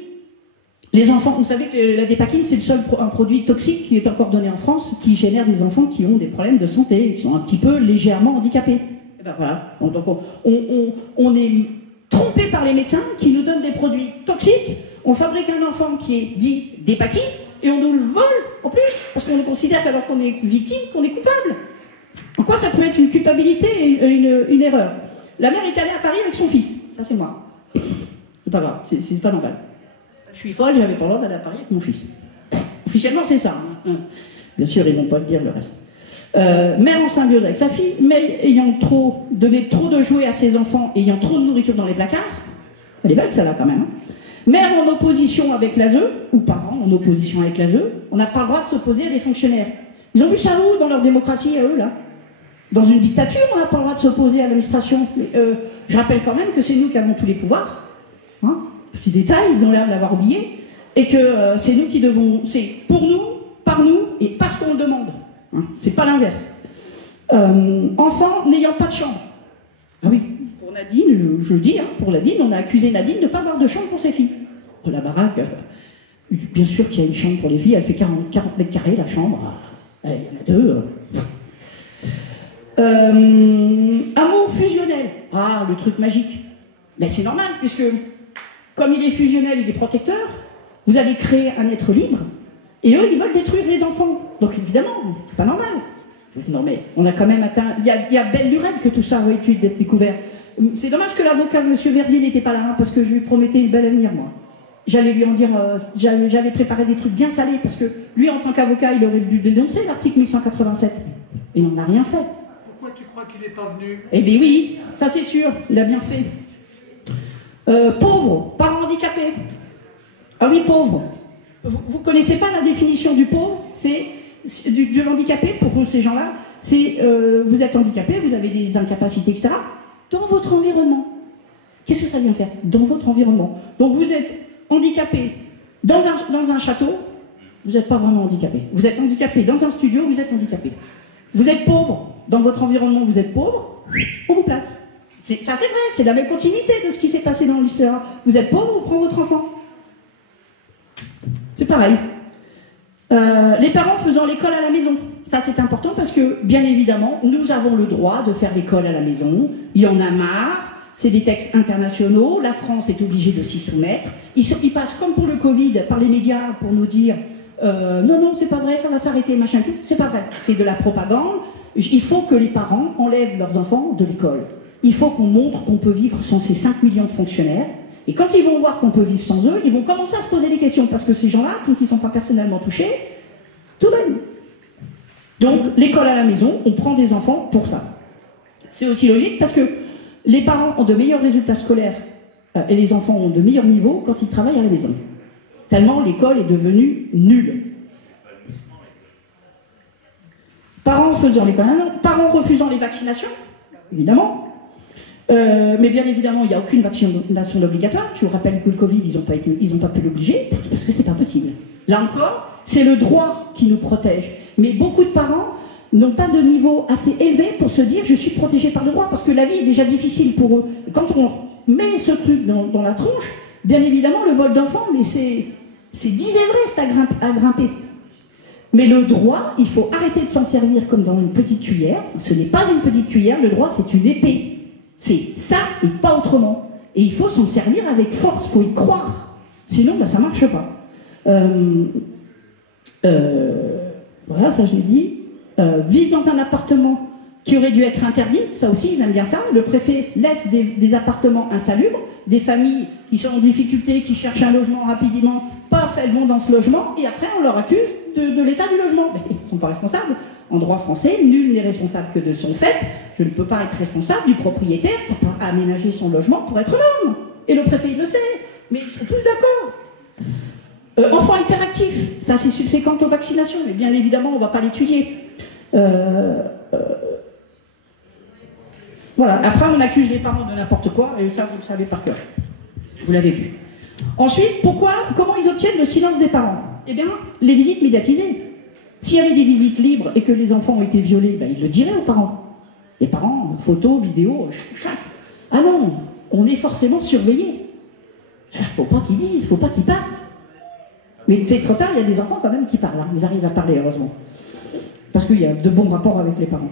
Les enfants, vous savez que la dépakine, c'est un produit toxique qui est encore donné en France, qui génère des enfants qui ont des problèmes de santé, qui sont un petit peu légèrement handicapés. Et ben voilà. Donc on est trompé par les médecins qui nous donnent des produits toxiques. On fabrique un enfant qui est dit dépakine et on nous le vole en plus, parce qu'on considère qu'alors qu'on est victime, qu'on est coupable. En quoi ça peut être une culpabilité et une erreur? La mère est allée à Paris avec son fils. Ça, c'est moi. C'est pas grave, c'est pas normal. Je suis folle, j'avais pas le droit d'aller à Paris avec mon fils. Officiellement, c'est ça. Hein. Bien sûr, ils vont pas le dire le reste. Mère en symbiose avec sa fille, mais ayant donné trop de jouets à ses enfants, ayant trop de nourriture dans les placards. Elle est belle, celle-là, quand même. Hein. Mère en opposition avec l'ASE, ou parents en opposition avec l'ASE, on n'a pas le droit de s'opposer à des fonctionnaires. Ils ont vu ça où, dans leur démocratie, à eux, là? Dans une dictature, on n'a pas le droit de s'opposer à l'administration. Je rappelle quand même que c'est nous qui avons tous les pouvoirs. Hein, petit détail, ils ont l'air de l'avoir oublié. Et que c'est nous qui devons... C'est pour nous, par nous, et parce qu'on le demande. Hein, c'est pas l'inverse. Enfant n'ayant pas de chambre. Ah oui, pour Nadine, je le dis, hein, pour Nadine, on a accusé Nadine de ne pas avoir de chambre pour ses filles. Oh, la baraque, bien sûr qu'il y a une chambre pour les filles, elle fait 40 mètres carrés, la chambre. Il y en a 2. Amour fusionnel. Ah, le truc magique. Ben, c'est normal, puisque comme il est fusionnel, il est protecteur, vous allez créer un être libre, et eux, ils veulent détruire les enfants. Donc évidemment, c'est pas normal. Non mais, on a quand même atteint... Il y a belle lurette que tout ça aurait été découvert. C'est dommage que l'avocat, M. Verdier, n'était pas là, hein, parce que je lui promettais une belle avenir, moi. J'allais lui en dire... J'avais préparé des trucs bien salés, parce que lui, en tant qu'avocat, il aurait dû dénoncer l'article 1187. Et on n'a rien fait. Pourquoi tu crois qu'il n'est pas venu? Eh bien oui, ça c'est sûr, il a bien fait. Pauvre, parent handicapé. Ah oui, pauvre. Vous connaissez pas la définition du pauvre? C'est de l'handicapé, pour ces gens-là, c'est vous êtes handicapé, vous avez des incapacités, etc. Dans votre environnement. Qu'est-ce que ça vient faire? Dans votre environnement. Donc vous êtes handicapé dans un château, vous n'êtes pas vraiment handicapé. Vous êtes handicapé dans un studio, vous êtes handicapé. Vous êtes pauvre, dans votre environnement, vous êtes pauvre, on vous place. Ça, c'est vrai, c'est la même continuité de ce qui s'est passé dans l'histoire. Vous êtes pauvre, on prend votre enfant. C'est pareil. Les parents faisant l'école à la maison. Ça, c'est important parce que, bien évidemment, nous avons le droit de faire l'école à la maison. Il y en a marre. C'est des textes internationaux. La France est obligée de s'y soumettre. Ils passent, comme pour le Covid, par les médias pour nous dire non, non, c'est pas vrai, ça va s'arrêter, machin, tout. C'est pas vrai. C'est de la propagande. Il faut que les parents enlèvent leurs enfants de l'école. Il faut qu'on montre qu'on peut vivre sans ces 5 millions de fonctionnaires Et quand ils vont voir qu'on peut vivre sans eux, ils vont commencer à se poser des questions, parce que ces gens-là, tant qu'ils ne sont pas personnellement touchés, tout va bien. Donc, l'école à la maison, on prend des enfants pour ça. C'est aussi logique, parce que les parents ont de meilleurs résultats scolaires et les enfants ont de meilleurs niveaux quand ils travaillent à la maison. Tellement l'école est devenue nulle. Parents refusant les vaccinations, évidemment. Mais bien évidemment, il n'y a aucune vaccination obligatoire. Je vous rappelle que le Covid, ils n'ont pas pu l'obliger, parce que c'est pas possible. Là encore, c'est le droit qui nous protège. Mais beaucoup de parents n'ont pas de niveau assez élevé pour se dire « je suis protégé par le droit », parce que la vie est déjà difficile pour eux. Quand on met ce truc dans la tronche, bien évidemment, le vol d'enfant, mais c'est 10 Everest à grimper. Mais le droit, il faut arrêter de s'en servir comme dans une petite cuillère. Ce n'est pas une petite cuillère, le droit, c'est une épée. C'est ça et pas autrement. Et il faut s'en servir avec force, il faut y croire. Sinon, ça ne marche pas. Voilà, ça je l'ai dit. Vivre dans un appartement qui aurait dû être interdit, ça aussi, ils aiment bien ça. Le préfet laisse des appartements insalubres, des familles qui sont en difficulté, qui cherchent un logement rapidement, paf, elles vont dans ce logement, et après on leur accuse de l'état du logement. Mais ils ne sont pas responsables. En droit français, nul n'est responsable que de son fait. Je ne peux pas être responsable du propriétaire qui n'a pas aménagé son logement pour être l'homme. Et le préfet, il le sait. Mais ils sont tous d'accord. Enfants hyperactifs, ça c'est subséquent aux vaccinations, mais bien évidemment, on ne va pas l'étudier. Voilà. Après, on accuse les parents de n'importe quoi, et ça, vous le savez par cœur. Vous l'avez vu. Ensuite, comment ils obtiennent le silence des parents? Eh bien, les visites médiatisées. S'il y avait des visites libres et que les enfants ont été violés, ils le diraient aux parents. Les parents, photos, vidéos, chaque. Ah non, on est forcément surveillés. Il ne faut pas qu'ils disent, il ne faut pas qu'ils parlent. Mais c'est trop tard, il y a des enfants quand même qui parlent. Hein. Ils arrivent à parler, heureusement. Parce qu'il y a de bons rapports avec les parents.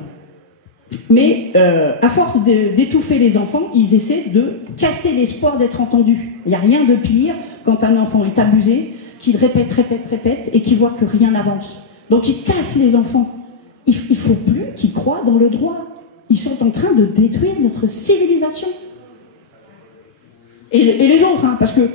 Mais à force d'étouffer les enfants, ils essaient de casser l'espoir d'être entendus. Il n'y a rien de pire quand un enfant est abusé, qu'il répète, et qu'il voit que rien n'avance. Donc ils cassent les enfants. Il ne faut plus qu'ils croient dans le droit. Ils sont en train de détruire notre civilisation. Et les autres, hein, parce que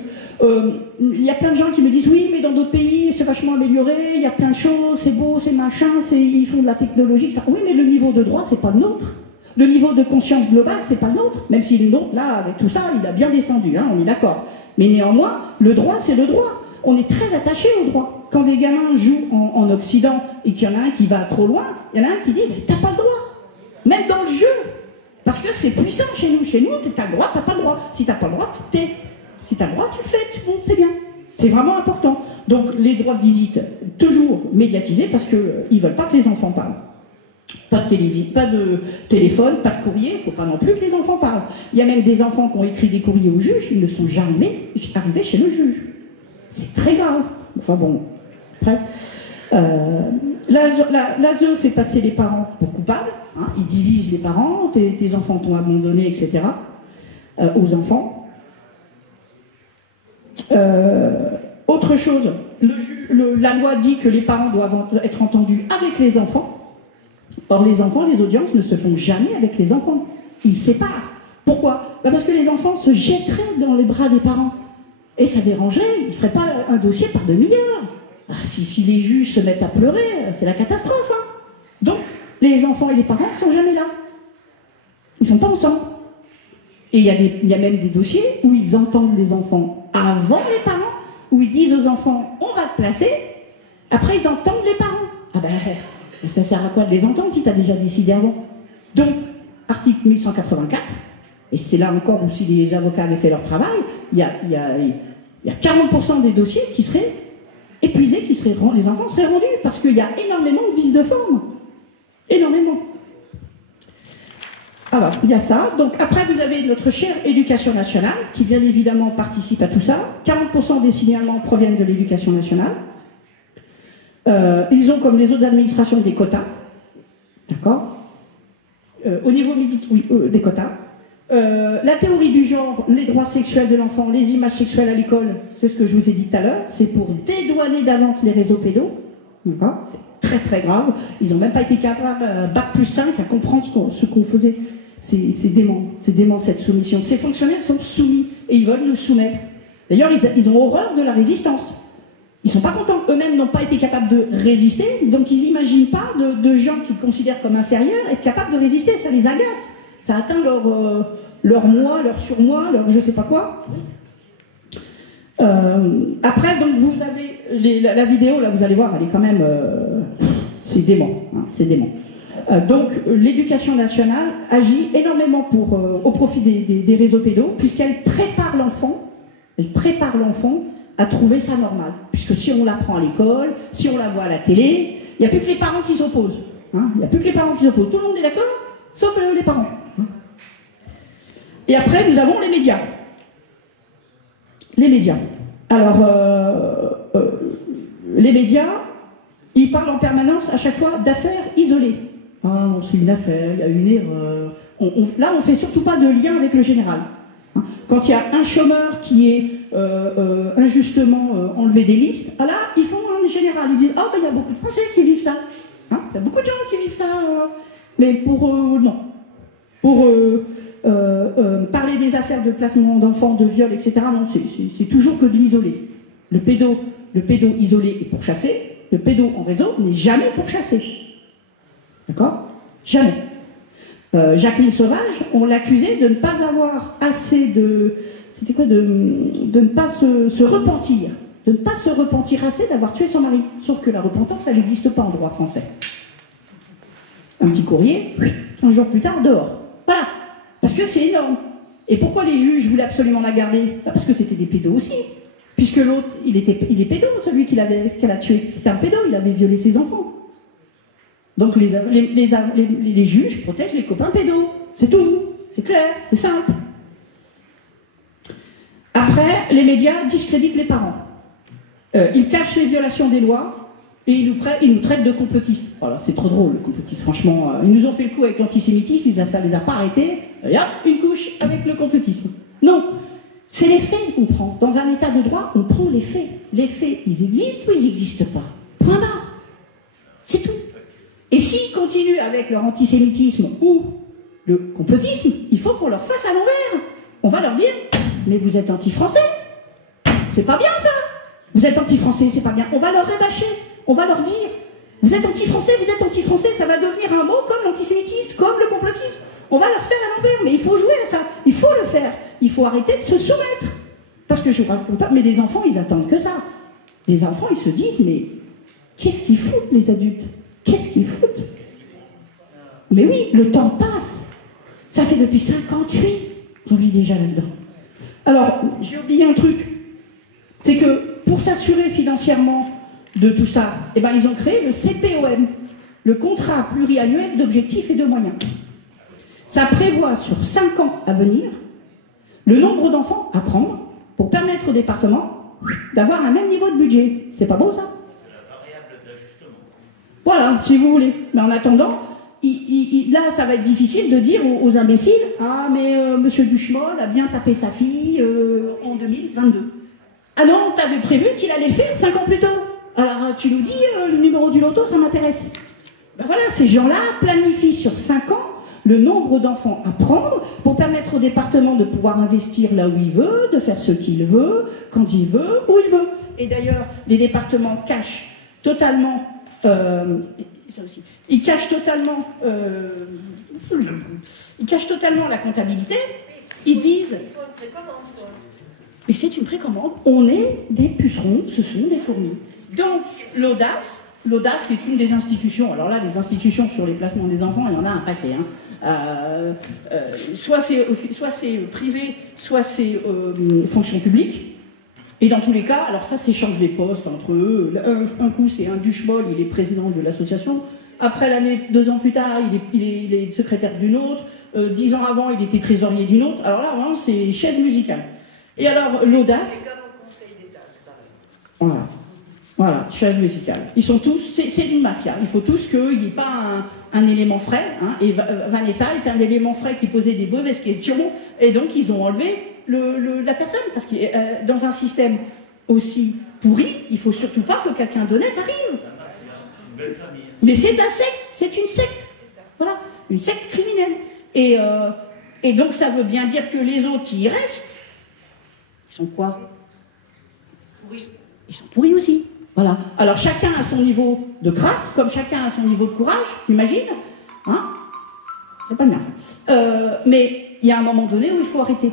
il y a plein de gens qui me disent oui, mais dans d'autres pays, c'est vachement amélioré, il y a plein de choses, c'est beau, c'est machin, ils font de la technologie, etc. Oui, mais le niveau de droit, c'est pas le nôtre. Le niveau de conscience globale, c'est pas le nôtre. Même si le nôtre, là, avec tout ça, il a bien descendu, hein, on est d'accord. Mais néanmoins, le droit, c'est le droit. On est très attaché au droit. Quand des gamins jouent en Occident et qu'il y en a un qui va trop loin, il y en a un qui dit mais t'as pas le droit. Même dans le jeu. Parce que c'est puissant chez nous. Chez nous, t'as le droit, t'as pas le droit. Si t'as pas le droit, tu t'es. Si t'as le droit, tu le fais. Bon, c'est bien. C'est vraiment important. Donc les droits de visite, toujours médiatisés parce qu'ils veulent pas que les enfants parlent. Pas de téléphone, pas de courrier, il ne faut pas non plus que les enfants parlent. Il y a même des enfants qui ont écrit des courriers au juge, ils ne sont jamais arrivés chez le juge. C'est très grave. Enfin bon, après. L'ASE fait passer les parents pour coupables, hein, ils divisent les parents, tes enfants t'ont abandonné, etc. Aux enfants. Autre chose, la loi dit que les parents doivent être entendus avec les enfants. Or, les enfants, les audiences ne se font jamais avec les enfants. Ils séparent. Pourquoi? Parce que les enfants se jetteraient dans les bras des parents. Et ça dérangerait, ils ne feraient pas un dossier par demi-heure. Si les juges se mettent à pleurer, c'est la catastrophe. Hein. Donc, les enfants et les parents ne sont jamais là. Ils ne sont pas ensemble. Et il y a même des dossiers où ils entendent les enfants avant les parents, où ils disent aux enfants « on va te placer », après ils entendent les parents. Ah ben, ça sert à quoi de les entendre si tu as déjà décidé avant? Donc, article 1184, et c'est là encore où si les avocats avaient fait leur travail, il y a 40% des dossiers qui seraient épuisés, les enfants seraient rendus, parce qu'il y a énormément de vices de forme. Énormément. Alors, il y a ça. Donc, après, vous avez notre chère éducation nationale, qui bien évidemment participe à tout ça. 40% des signalements proviennent de l'éducation nationale. Ils ont, comme les autres administrations, des quotas. D'accord? Au niveau des quotas. La théorie du genre, les droits sexuels de l'enfant, les images sexuelles à l'école, c'est ce que je vous ai dit tout à l'heure, c'est pour dédouaner d'avance les réseaux pédos. D'accord? C'est très très grave. Ils n'ont même pas été capables, bac plus 5, à comprendre ce qu'on faisait. C'est dément cette soumission. Ces fonctionnaires sont soumis et ils veulent nous soumettre. D'ailleurs, ils ont horreur de la résistance. Ils ne sont pas contents. Eux-mêmes n'ont pas été capables de résister, donc ils n'imaginent pas de gens qu'ils considèrent comme inférieurs être capables de résister. Ça les agace. Ça atteint leur moi, leur surmoi, leur je sais pas quoi. Après, donc vous avez la vidéo, là vous allez voir, elle est quand même... c'est dément. Hein, c'est dément. Donc l'éducation nationale agit énormément au profit des réseaux pédos, puisqu'elle prépare l'enfant à trouver ça normal. Puisque si on l'apprend à l'école, si on la voit à la télé, il n'y a plus que les parents qui s'opposent. Hein, il n'y a plus que les parents qui s'opposent. Tout le monde est d'accord, sauf les parents. Et après, nous avons les médias. Les médias. Alors, les médias, ils parlent en permanence, à chaque fois, d'affaires isolées. Ah, c'est une affaire, il y a une erreur. Là, on ne fait surtout pas de lien avec le général. Quand il y a un chômeur qui est injustement enlevé des listes, ah là, ils font un général. Ils disent, il y a beaucoup de Français qui vivent ça. Hein, il y a beaucoup de gens qui vivent ça. Mais pour non. Pour parler des affaires de placement d'enfants, de viol, etc., non, c'est toujours que de l'isolé. Le pédo isolé est pourchassé. Le pédo en réseau n'est jamais pourchassé. D'accord? Jamais. Jacqueline Sauvage, on l'accusait de ne pas avoir assez de... C'était quoi? De ne pas se repentir. De ne pas se repentir assez d'avoir tué son mari. Sauf que la repentance, elle n'existe pas en droit français. Un petit courrier, 15 jours plus tard, dehors. Voilà. Parce que c'est énorme. Et pourquoi les juges voulaient absolument la garder? Parce que c'était des pédos aussi. Puisque l'autre, il est pédo, celui qu'elle a tué. C'était un pédo, il avait violé ses enfants. Donc les juges protègent les copains pédos. C'est tout. C'est clair, c'est simple. Après, les médias discréditent les parents. Ils cachent les violations des lois et ils nous traitent de complotistes. Voilà, c'est trop drôle, le complotiste, franchement. Ils nous ont fait le coup avec l'antisémitisme, ça les a pas arrêtés. Et hop, une couche avec le complotisme. Non, c'est les faits qu'on prend. Dans un état de droit, on prend les faits. Les faits, ils existent ou ils n'existent pas. Point barre. C'est tout. Et s'ils continuent avec leur antisémitisme ou le complotisme, il faut qu'on leur fasse à l'envers. On va leur dire, mais vous êtes anti-français. C'est pas bien ça. Vous êtes anti-français, c'est pas bien. On va leur rabâcher. On va leur dire, vous êtes anti-français, ça va devenir un mot comme l'antisémitisme, comme le complotisme. On va leur faire à l'envers, mais il faut jouer à ça. Il faut le faire. Il faut arrêter de se soumettre. Parce que je ne raconte pas, mais les enfants, ils attendent que ça. Les enfants, ils se disent, mais qu'est-ce qu'ils foutent, les adultes? Qu'est-ce qu'ils foutent? Mais oui, le temps passe. Ça fait depuis 58 qu'on vit déjà là-dedans. Alors, j'ai oublié un truc. C'est que pour s'assurer financièrement de tout ça, ils ont créé le CPOM, le contrat pluriannuel d'objectifs et de moyens. Ça prévoit sur 5 ans à venir le nombre d'enfants à prendre pour permettre au département d'avoir un même niveau de budget. C'est pas beau ça? Voilà, si vous voulez. Mais en attendant, là, ça va être difficile de dire aux imbéciles, ah, mais monsieur Duchemol a bien tapé sa fille en 2022. Ah non, t'avais prévu qu'il allait le faire 5 ans plus tôt. Alors, tu nous dis, le numéro du loto, ça m'intéresse. Ben voilà, ces gens-là planifient sur 5 ans le nombre d'enfants à prendre pour permettre au département de pouvoir investir là où il veut, de faire ce qu'il veut, quand il veut, où il veut. Et d'ailleurs, les départements cachent totalement... Ils cachent totalement la comptabilité. Ils disent... Mais c'est une précommande. On est des pucerons, ce sont des fourmis. Donc, l'audace qui est une des institutions, alors là, les institutions sur les placements des enfants, il y en a un paquet. Soit c'est privé, soit c'est fonction publique. Et dans tous les cas, alors ça s'échange les postes entre eux. Un coup, c'est un Duchemol, il est président de l'association. Après l'année, 2 ans plus tard, il est secrétaire d'une autre. 10 ans avant, il était trésorier d'une autre. Alors là, vraiment, c'est chaise musicale. Et alors, l'audace... C'est comme au Conseil d'État, c'est pareil. Voilà, chaise musicale. Ils sont tous... C'est une mafia. Il faut tous qu'il n'y ait pas un élément frais. Hein, et Vanessa est un élément frais qui posait des mauvaises questions. Et donc, ils ont enlevé la personne. Parce que dans un système aussi pourri, il ne faut surtout pas que quelqu'un d'honnête arrive. Mais c'est de la secte. C'est une secte. Voilà, une secte criminelle. Et donc, ça veut bien dire que les autres qui y restent, Ils sont quoi? Ils sont pourris aussi. Voilà. Alors chacun a son niveau de grâce, comme chacun a son niveau de courage, imagine. Hein? C'est pas bien ça. Mais il y a un moment donné où il faut arrêter.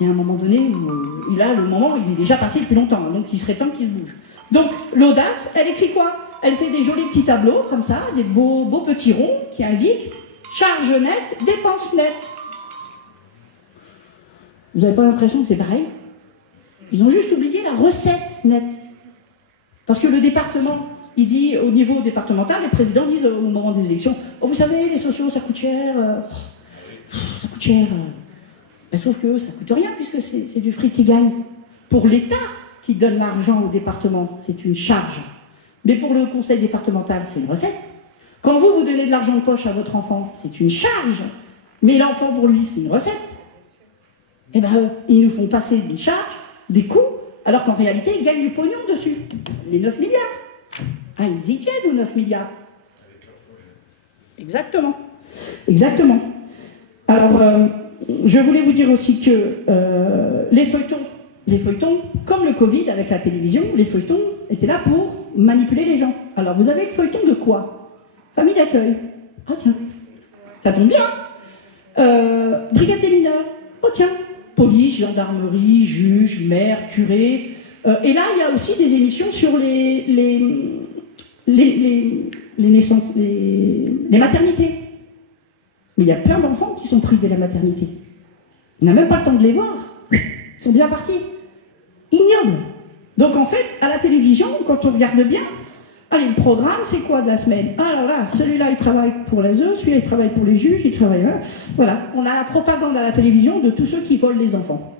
Il y a un moment donné où, là, le moment, il est déjà passé depuis longtemps, donc il serait temps qu'il se bouge. Donc l'audace, elle écrit quoi? Elle fait des jolis petits tableaux, comme ça, des beaux petits ronds qui indiquent charge nette, dépense nette. Vous n'avez pas l'impression que c'est pareil? Ils ont juste oublié la recette nette. Parce que le département, il dit, au niveau départemental, les présidents disent au moment des élections, oh, vous savez, les sociaux, ça coûte cher, ça coûte cher. Ben, sauf que ça coûte rien, puisque c'est du fric qui gagne. Pour l'État qui donne l'argent au département, c'est une charge. Mais pour le conseil départemental, c'est une recette. Quand vous donnez de l'argent de poche à votre enfant, c'est une charge. Mais l'enfant, pour lui, c'est une recette. Eh bien, ils nous font passer des charges, des coûts, alors qu'en réalité, ils gagnent du pognon dessus. Les 9 milliards. Ah, ils y tiennent, aux 9 milliards. Exactement. Exactement. Alors, je voulais vous dire aussi que les feuilletons, comme le Covid avec la télévision, les feuilletons étaient là pour manipuler les gens. Alors, vous avez le feuilleton de quoi? Famille d'accueil. Ah tiens, ça tombe bien. Brigade des mineurs. Oh tiens, police, gendarmerie, juge, maire, curé. Et là, il y a aussi des émissions sur les naissances, les maternités. Mais il y a plein d'enfants qui sont pris dès la maternité. On n'a même pas le temps de les voir. Ils sont déjà partis. Ignobles. Donc en fait, à la télévision, quand on regarde bien, allez, le programme, c'est quoi de la semaine? Ah là là, celui-là, il travaille pour l'ASE, celui-là, il travaille pour les juges, il travaille là. Voilà, on a la propagande à la télévision de tous ceux qui volent les enfants.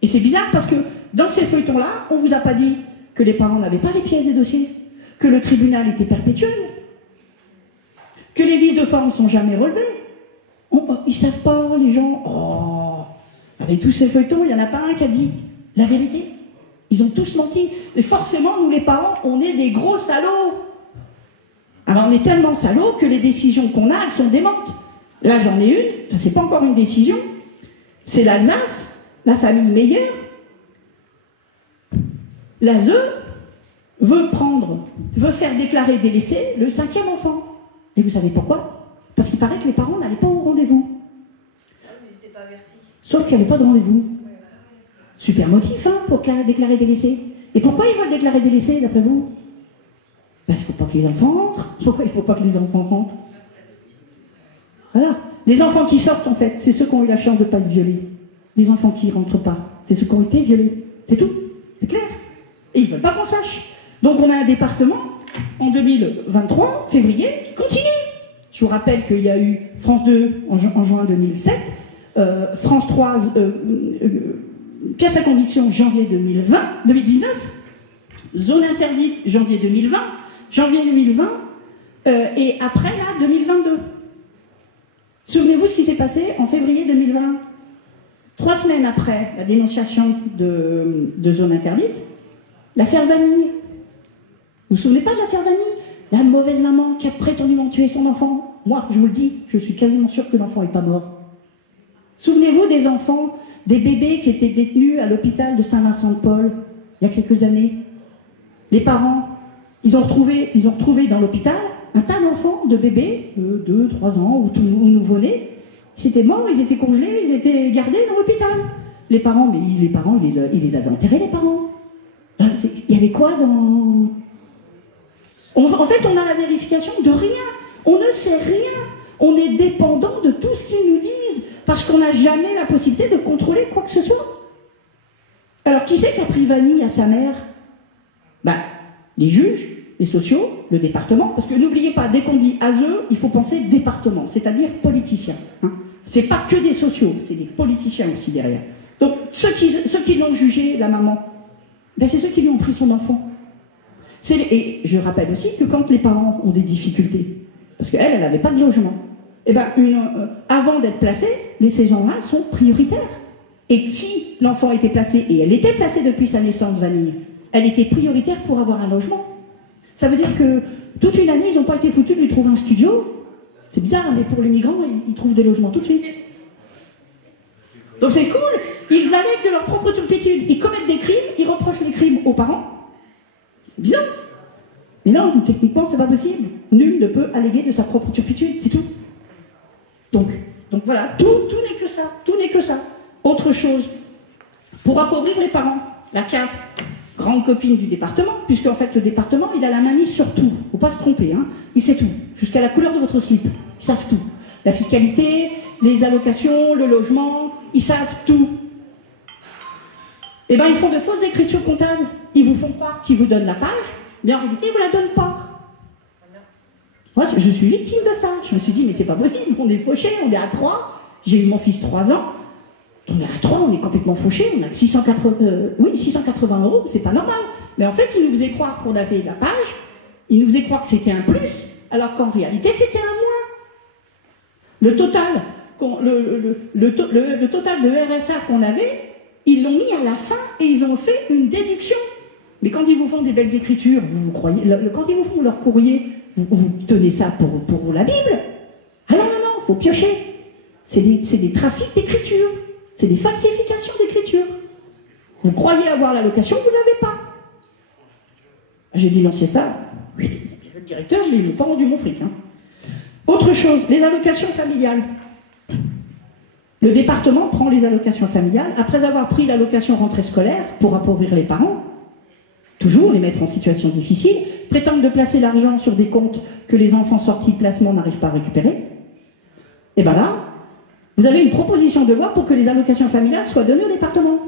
Et c'est bizarre parce que dans ces feuilletons-là, on ne vous a pas dit que les parents n'avaient pas les pièces des dossiers, que le tribunal était perpétuel, que les vices de forme ne sont jamais relevés. Ils ne savent pas, les gens. Oh, avec tous ces feuilletons, il n'y en a pas un qui a dit la vérité. Ils ont tous menti. Et forcément, nous les parents, on est des gros salauds. Alors on est tellement salauds que les décisions qu'on a, elles sont démentes. Là, j'en ai une, enfin, c'est pas encore une décision. C'est l'Alsace, la famille Meyer. L'ASE veut faire déclarer délaissé le 5e enfant. Et vous savez pourquoi? Parce qu'il paraît que les parents n'allaient pas au rendez-vous. Ils n'étaient pas avertis. Sauf qu'il n'y avait pas de rendez-vous. Super motif, hein, pour déclarer délaissé. Et pourquoi ils veulent déclarer délaissé, d'après vous? Ben, il ne faut pas que les enfants rentrent. Pourquoi il ne faut pas que les enfants rentrent? Voilà. Les enfants qui sortent, en fait, c'est ceux qui ont eu la chance de ne pas être violés. Les enfants qui ne rentrent pas, c'est ceux qui ont été violés. C'est tout. C'est clair. Et ils ne veulent pas qu'on sache. Donc on a un département, en 2023, février, qui continue. Je vous rappelle qu'il y a eu France 2 en juin 2007, France 3, pièce à conviction, janvier 2019, zone interdite, janvier 2020, et après, là, 2022. Souvenez-vous ce qui s'est passé en février 2020. 3 semaines après la dénonciation de zone interdite, l'affaire Vanille. Vous vous souvenez pas de l'affaire Vanille? La mauvaise maman qui a prétendument tué son enfant. Moi, je vous le dis, je suis quasiment sûre que l'enfant n'est pas mort. Souvenez-vous des enfants, des bébés qui étaient détenus à l'hôpital de Saint-Vincent-de-Paul, il y a quelques années. Les parents, ils ont retrouvé dans l'hôpital un tas d'enfants, de bébés, 2, 3 ans, ou nouveau-nés. Ils étaient morts, ils étaient congelés, ils étaient gardés dans l'hôpital. Les parents, ils les avaient enterrés, les parents. Il y avait quoi dans... En fait, on a la vérification de rien. On ne sait rien. On est dépendant de tout ce qu'ils nous disent, parce qu'on n'a jamais la possibilité de contrôler quoi que ce soit. Alors, qui c'est qui a pris Vanille à sa mère? Les juges, les sociaux, le département, parce que n'oubliez pas, dès qu'on dit ASE, il faut penser département, c'est-à-dire politiciens. Hein. C'est pas que des sociaux, c'est des politiciens aussi derrière. Donc, ceux qui l'ont jugé, la maman, c'est ceux qui lui ont pris son enfant. Et je rappelle aussi que quand les parents ont des difficultés, parce qu'elle n'avait pas de logement, avant d'être placée, ces gens-là sont prioritaires. Et si l'enfant était placé, et elle était placée depuis sa naissance, Vanille, elle était prioritaire pour avoir un logement. Ça veut dire que toute une année, ils n'ont pas été foutus de lui trouver un studio. C'est bizarre, mais pour les migrants, ils trouvent des logements tout de suite. Donc c'est cool, ils allèguent de leur propre turpitude, ils commettent des crimes, ils reprochent les crimes aux parents. C'est bizarre. Mais non, techniquement, c'est pas possible. Nul ne peut alléguer de sa propre turpitude, c'est tout. Donc voilà, tout n'est que ça, tout n'est que ça. Autre chose, pour appauvrir les parents, la CAF, grande copine du département, puisque en fait le département, il a la main mise sur tout. Faut pas se tromper, hein. Il sait tout, jusqu'à la couleur de votre slip. Ils savent tout. La fiscalité, les allocations, le logement, ils savent tout. Eh bien, ils font de fausses écritures comptables. Ils vous font croire qu'ils vous donnent la page, mais en réalité, ils ne vous la donnent pas. Moi, je suis victime de ça. Je me suis dit, mais c'est pas possible, on est fauchés, on est à 3. J'ai eu mon fils 3 ans. On est à 3, on est complètement fauchés, on a 680 euros, c'est pas normal. Mais en fait, ils nous faisaient croire qu'on avait la page, ils nous faisaient croire que c'était un plus, alors qu'en réalité, c'était un moins. Le total de RSA qu'on avait, ils l'ont mis à la fin et ils ont fait une déduction. Mais quand ils vous font des belles écritures, vous croyez, quand ils vous font leur courrier, vous tenez ça pour la Bible. Ah non, il faut piocher. C'est des trafics d'écriture. C'est des falsifications d'écriture. Vous croyez avoir l'allocation, vous ne l'avez pas. J'ai dénoncé ça. Oui, le directeur, je ne lui ai pas rendu mon fric. Hein. Autre chose, les allocations familiales. Le département prend les allocations familiales après avoir pris l'allocation rentrée scolaire pour appauvrir les parents, toujours les mettre en situation difficile, prétendent de placer l'argent sur des comptes que les enfants sortis de placement n'arrivent pas à récupérer. Et bien là, vous avez une proposition de loi pour que les allocations familiales soient données au département.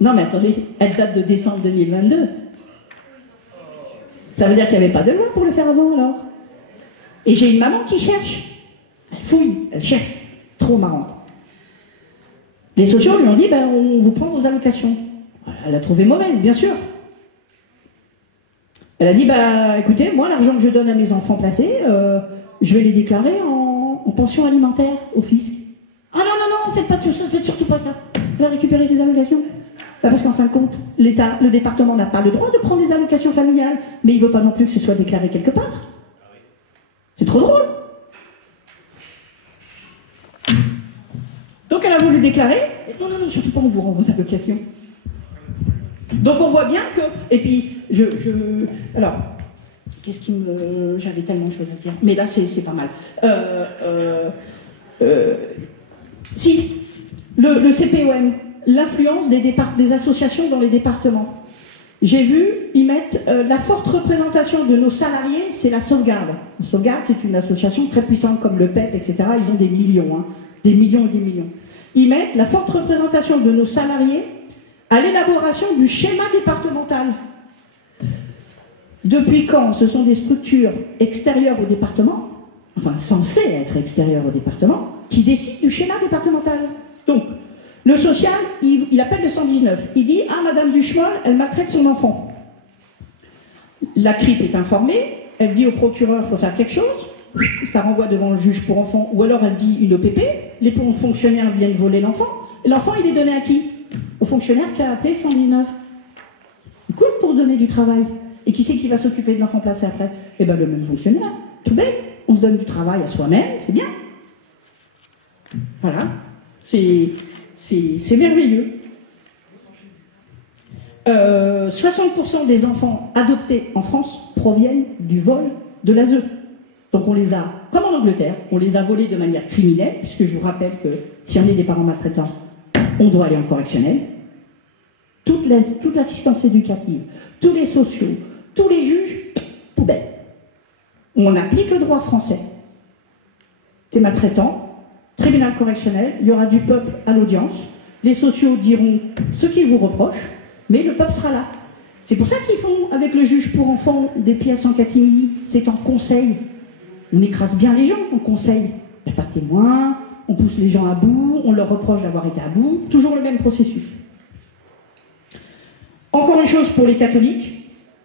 Non mais attendez, elle date de décembre 2022. Ça veut dire qu'il n'y avait pas de loi pour le faire avant alors. Et j'ai une maman qui cherche. Elle fouille, elle cherche. Trop marrant. Les sociaux lui ont dit, ben, on vous prend vos allocations. Elle a trouvé mauvaise, bien sûr. Elle a dit, bah, écoutez, moi, l'argent que je donne à mes enfants placés, je vais les déclarer en pension alimentaire au fisc. Ah non, faites pas tout ça, faites surtout pas ça. Vous allez récupérer ces allocations. Ben, parce qu'en fin de compte, l'État, le département n'a pas le droit de prendre des allocations familiales, mais il ne veut pas non plus que ce soit déclaré quelque part. C'est trop drôle. Donc elle a voulu déclarer, et non, surtout pas, on vous rend vos allocations. Donc on voit bien que, et puis, alors, qu'est-ce qui me... J'avais tellement de choses à dire, mais là c'est pas mal. Si, le CPOM, l'influence des associations dans les départements. J'ai vu, ils mettent la forte représentation de nos salariés, c'est la sauvegarde. La sauvegarde, c'est une association très puissante comme le PEP, etc. Ils ont des millions, hein, des millions et des millions. Ils mettent la forte représentation de nos salariés à l'élaboration du schéma départemental. Depuis quand ce sont des structures extérieures au département, enfin censées être extérieures au département, qui décident du schéma départemental. Donc, le social, il appelle le 119. Il dit « Ah, Madame Duchemol, elle maltraite son enfant. » La CRIP est informée, elle dit au procureur « Il faut faire quelque chose », ça renvoie devant le juge pour enfants, ou alors elle dit une OPP, les fonctionnaires viennent voler l'enfant, et l'enfant il est donné à qui? Au fonctionnaire qui a appelé le 119. C'est cool pour donner du travail. Et qui c'est qui va s'occuper de l'enfant placé après? Eh bien le même fonctionnaire, tout bête, on se donne du travail à soi-même, c'est bien. Voilà, c'est merveilleux. 60% des enfants adoptés en France proviennent du vol de l'ASE. Donc on les a, comme en Angleterre, on les a volés de manière criminelle, puisque je vous rappelle que si on est des parents maltraitants, on doit aller en correctionnel. Toute l'assistance éducative, tous les sociaux, tous les juges, poubelle. On applique le droit français. C'est maltraitant, tribunal correctionnel, il y aura du peuple à l'audience, les sociaux diront ce qu'ils vous reprochent, mais le peuple sera là. C'est pour ça qu'ils font, avec le juge pour enfants, des pièces en catimini, c'est en conseil. On écrase bien les gens en conseil. Il n'y a pas de témoins, on pousse les gens à bout, on leur reproche d'avoir été à bout, toujours le même processus. Encore une chose pour les catholiques,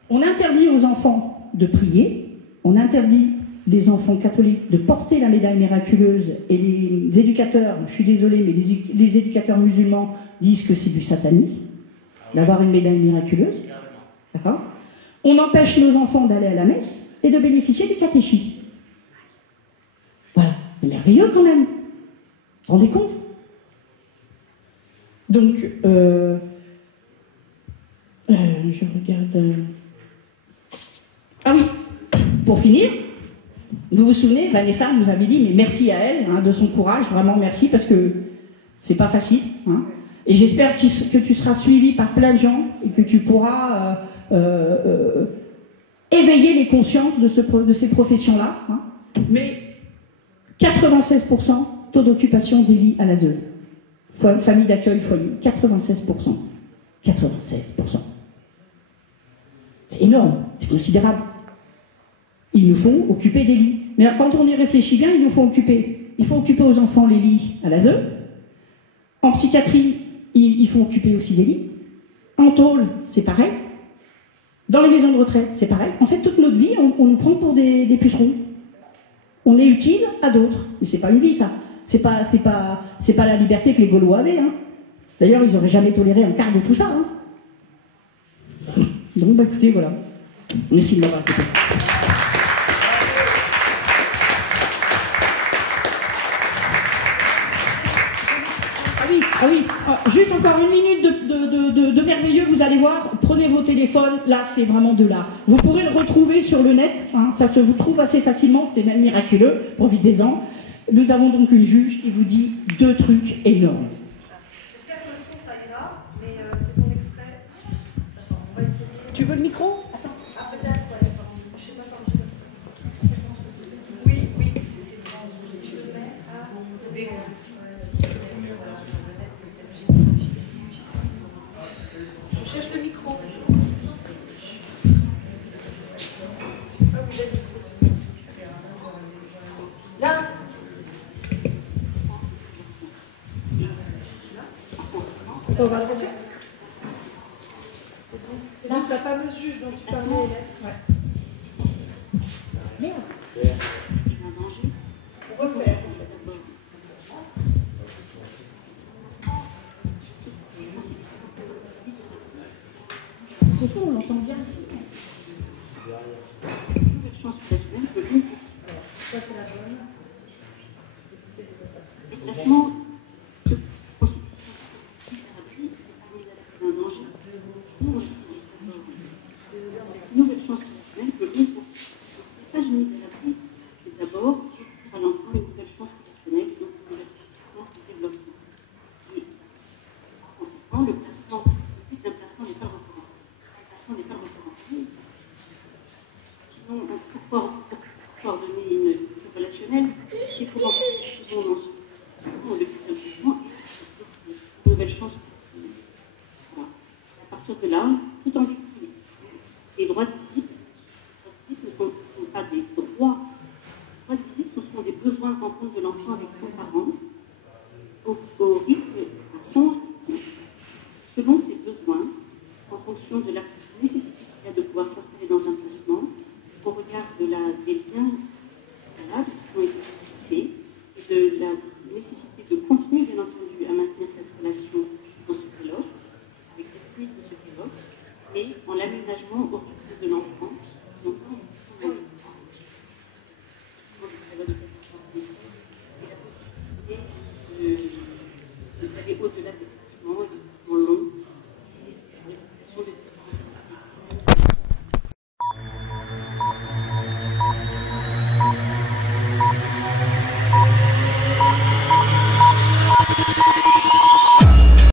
on interdit aux enfants de prier, on interdit les enfants catholiques de porter la médaille miraculeuse, et les éducateurs, je suis désolée, mais les éducateurs musulmans disent que c'est du satanisme, d'avoir une médaille miraculeuse. D'accord ? On empêche nos enfants d'aller à la messe et de bénéficier du catéchisme. Voilà, c'est merveilleux quand même. Vous vous rendez compte ? Donc, je regarde... Ah oui, pour finir, vous vous souvenez, Vanessa nous avait dit, mais merci à elle, hein, de son courage, vraiment merci, parce que c'est pas facile. Hein, et j'espère que tu seras suivi par plein de gens et que tu pourras éveiller les consciences de ces professions-là. Hein. Mais 96% taux d'occupation des lits à l'ASE. Famille d'accueil, foyer, 96%. 96%. C'est énorme, c'est considérable. Ils nous font occuper des lits. Mais quand on y réfléchit bien, il faut occuper aux enfants les lits à l'ASE. En psychiatrie, il faut occuper aussi des lits. En tôle, c'est pareil. Dans les maisons de retraite, c'est pareil. En fait, toute notre vie, on nous prend pour des pucerons. On est utile à d'autres. Mais c'est pas une vie, ça. C'est pas la liberté que les Gaulois avaient. Hein. D'ailleurs, ils n'auraient jamais toléré un quart de tout ça. Hein. Donc, bah, écoutez, voilà. Merci de m'avoir écouté. Ah oui, juste encore une minute de merveilleux, vous allez voir, prenez vos téléphones, là c'est vraiment de l'art. Vous pourrez le retrouver sur le net, hein, ça se vous trouve assez facilement, c'est même miraculeux, profitez-en. Nous avons donc une juge qui vous dit 2 trucs énormes. J'espère que le son ça ira, mais c'est ton extrait. Attends, on va essayer. Tu veux le micro? Attends, ah peut-être, ouais, attends, je sais pas comment ça se... Oui, c'est bon, si je le mets à... Je cherche le micro. Là. On va le reçu. C'est donc la fameuse juge dont tu parlais. Ouais. Merde. On va faire. Ce son, on l'entend bien ici. Ça, c'est la bonne. Le placement se considère un danger. Nous, cette nouvelle chance relationnelle peut nous poursuivre. Pas une mise à l'abri, c'est d'abord à l'enfant une nouvelle chance relationnelle, donc une nouvelle chance de développement. Et par conséquent, le placement n'est pas recourant. Le placement n'est pas recourant. Sinon, pour coordonner une relationnelle, c'est pour en faire souvent mention. Le placement est une nouvelle chance relationnelle. Voilà. À partir de là, tout en victime. Les droits de visite ne sont pas des droits. Les droits de visite, ce sont des besoins de rencontre de l'enfant avec son parent, au rythme, à son rythme, selon ses besoins, en fonction de la nécessité qu'il a de pouvoir s'installer dans un placement, au regard des liens valables qui ont été fixés, et de la nécessité de continuer, bien entendu, à maintenir cette relation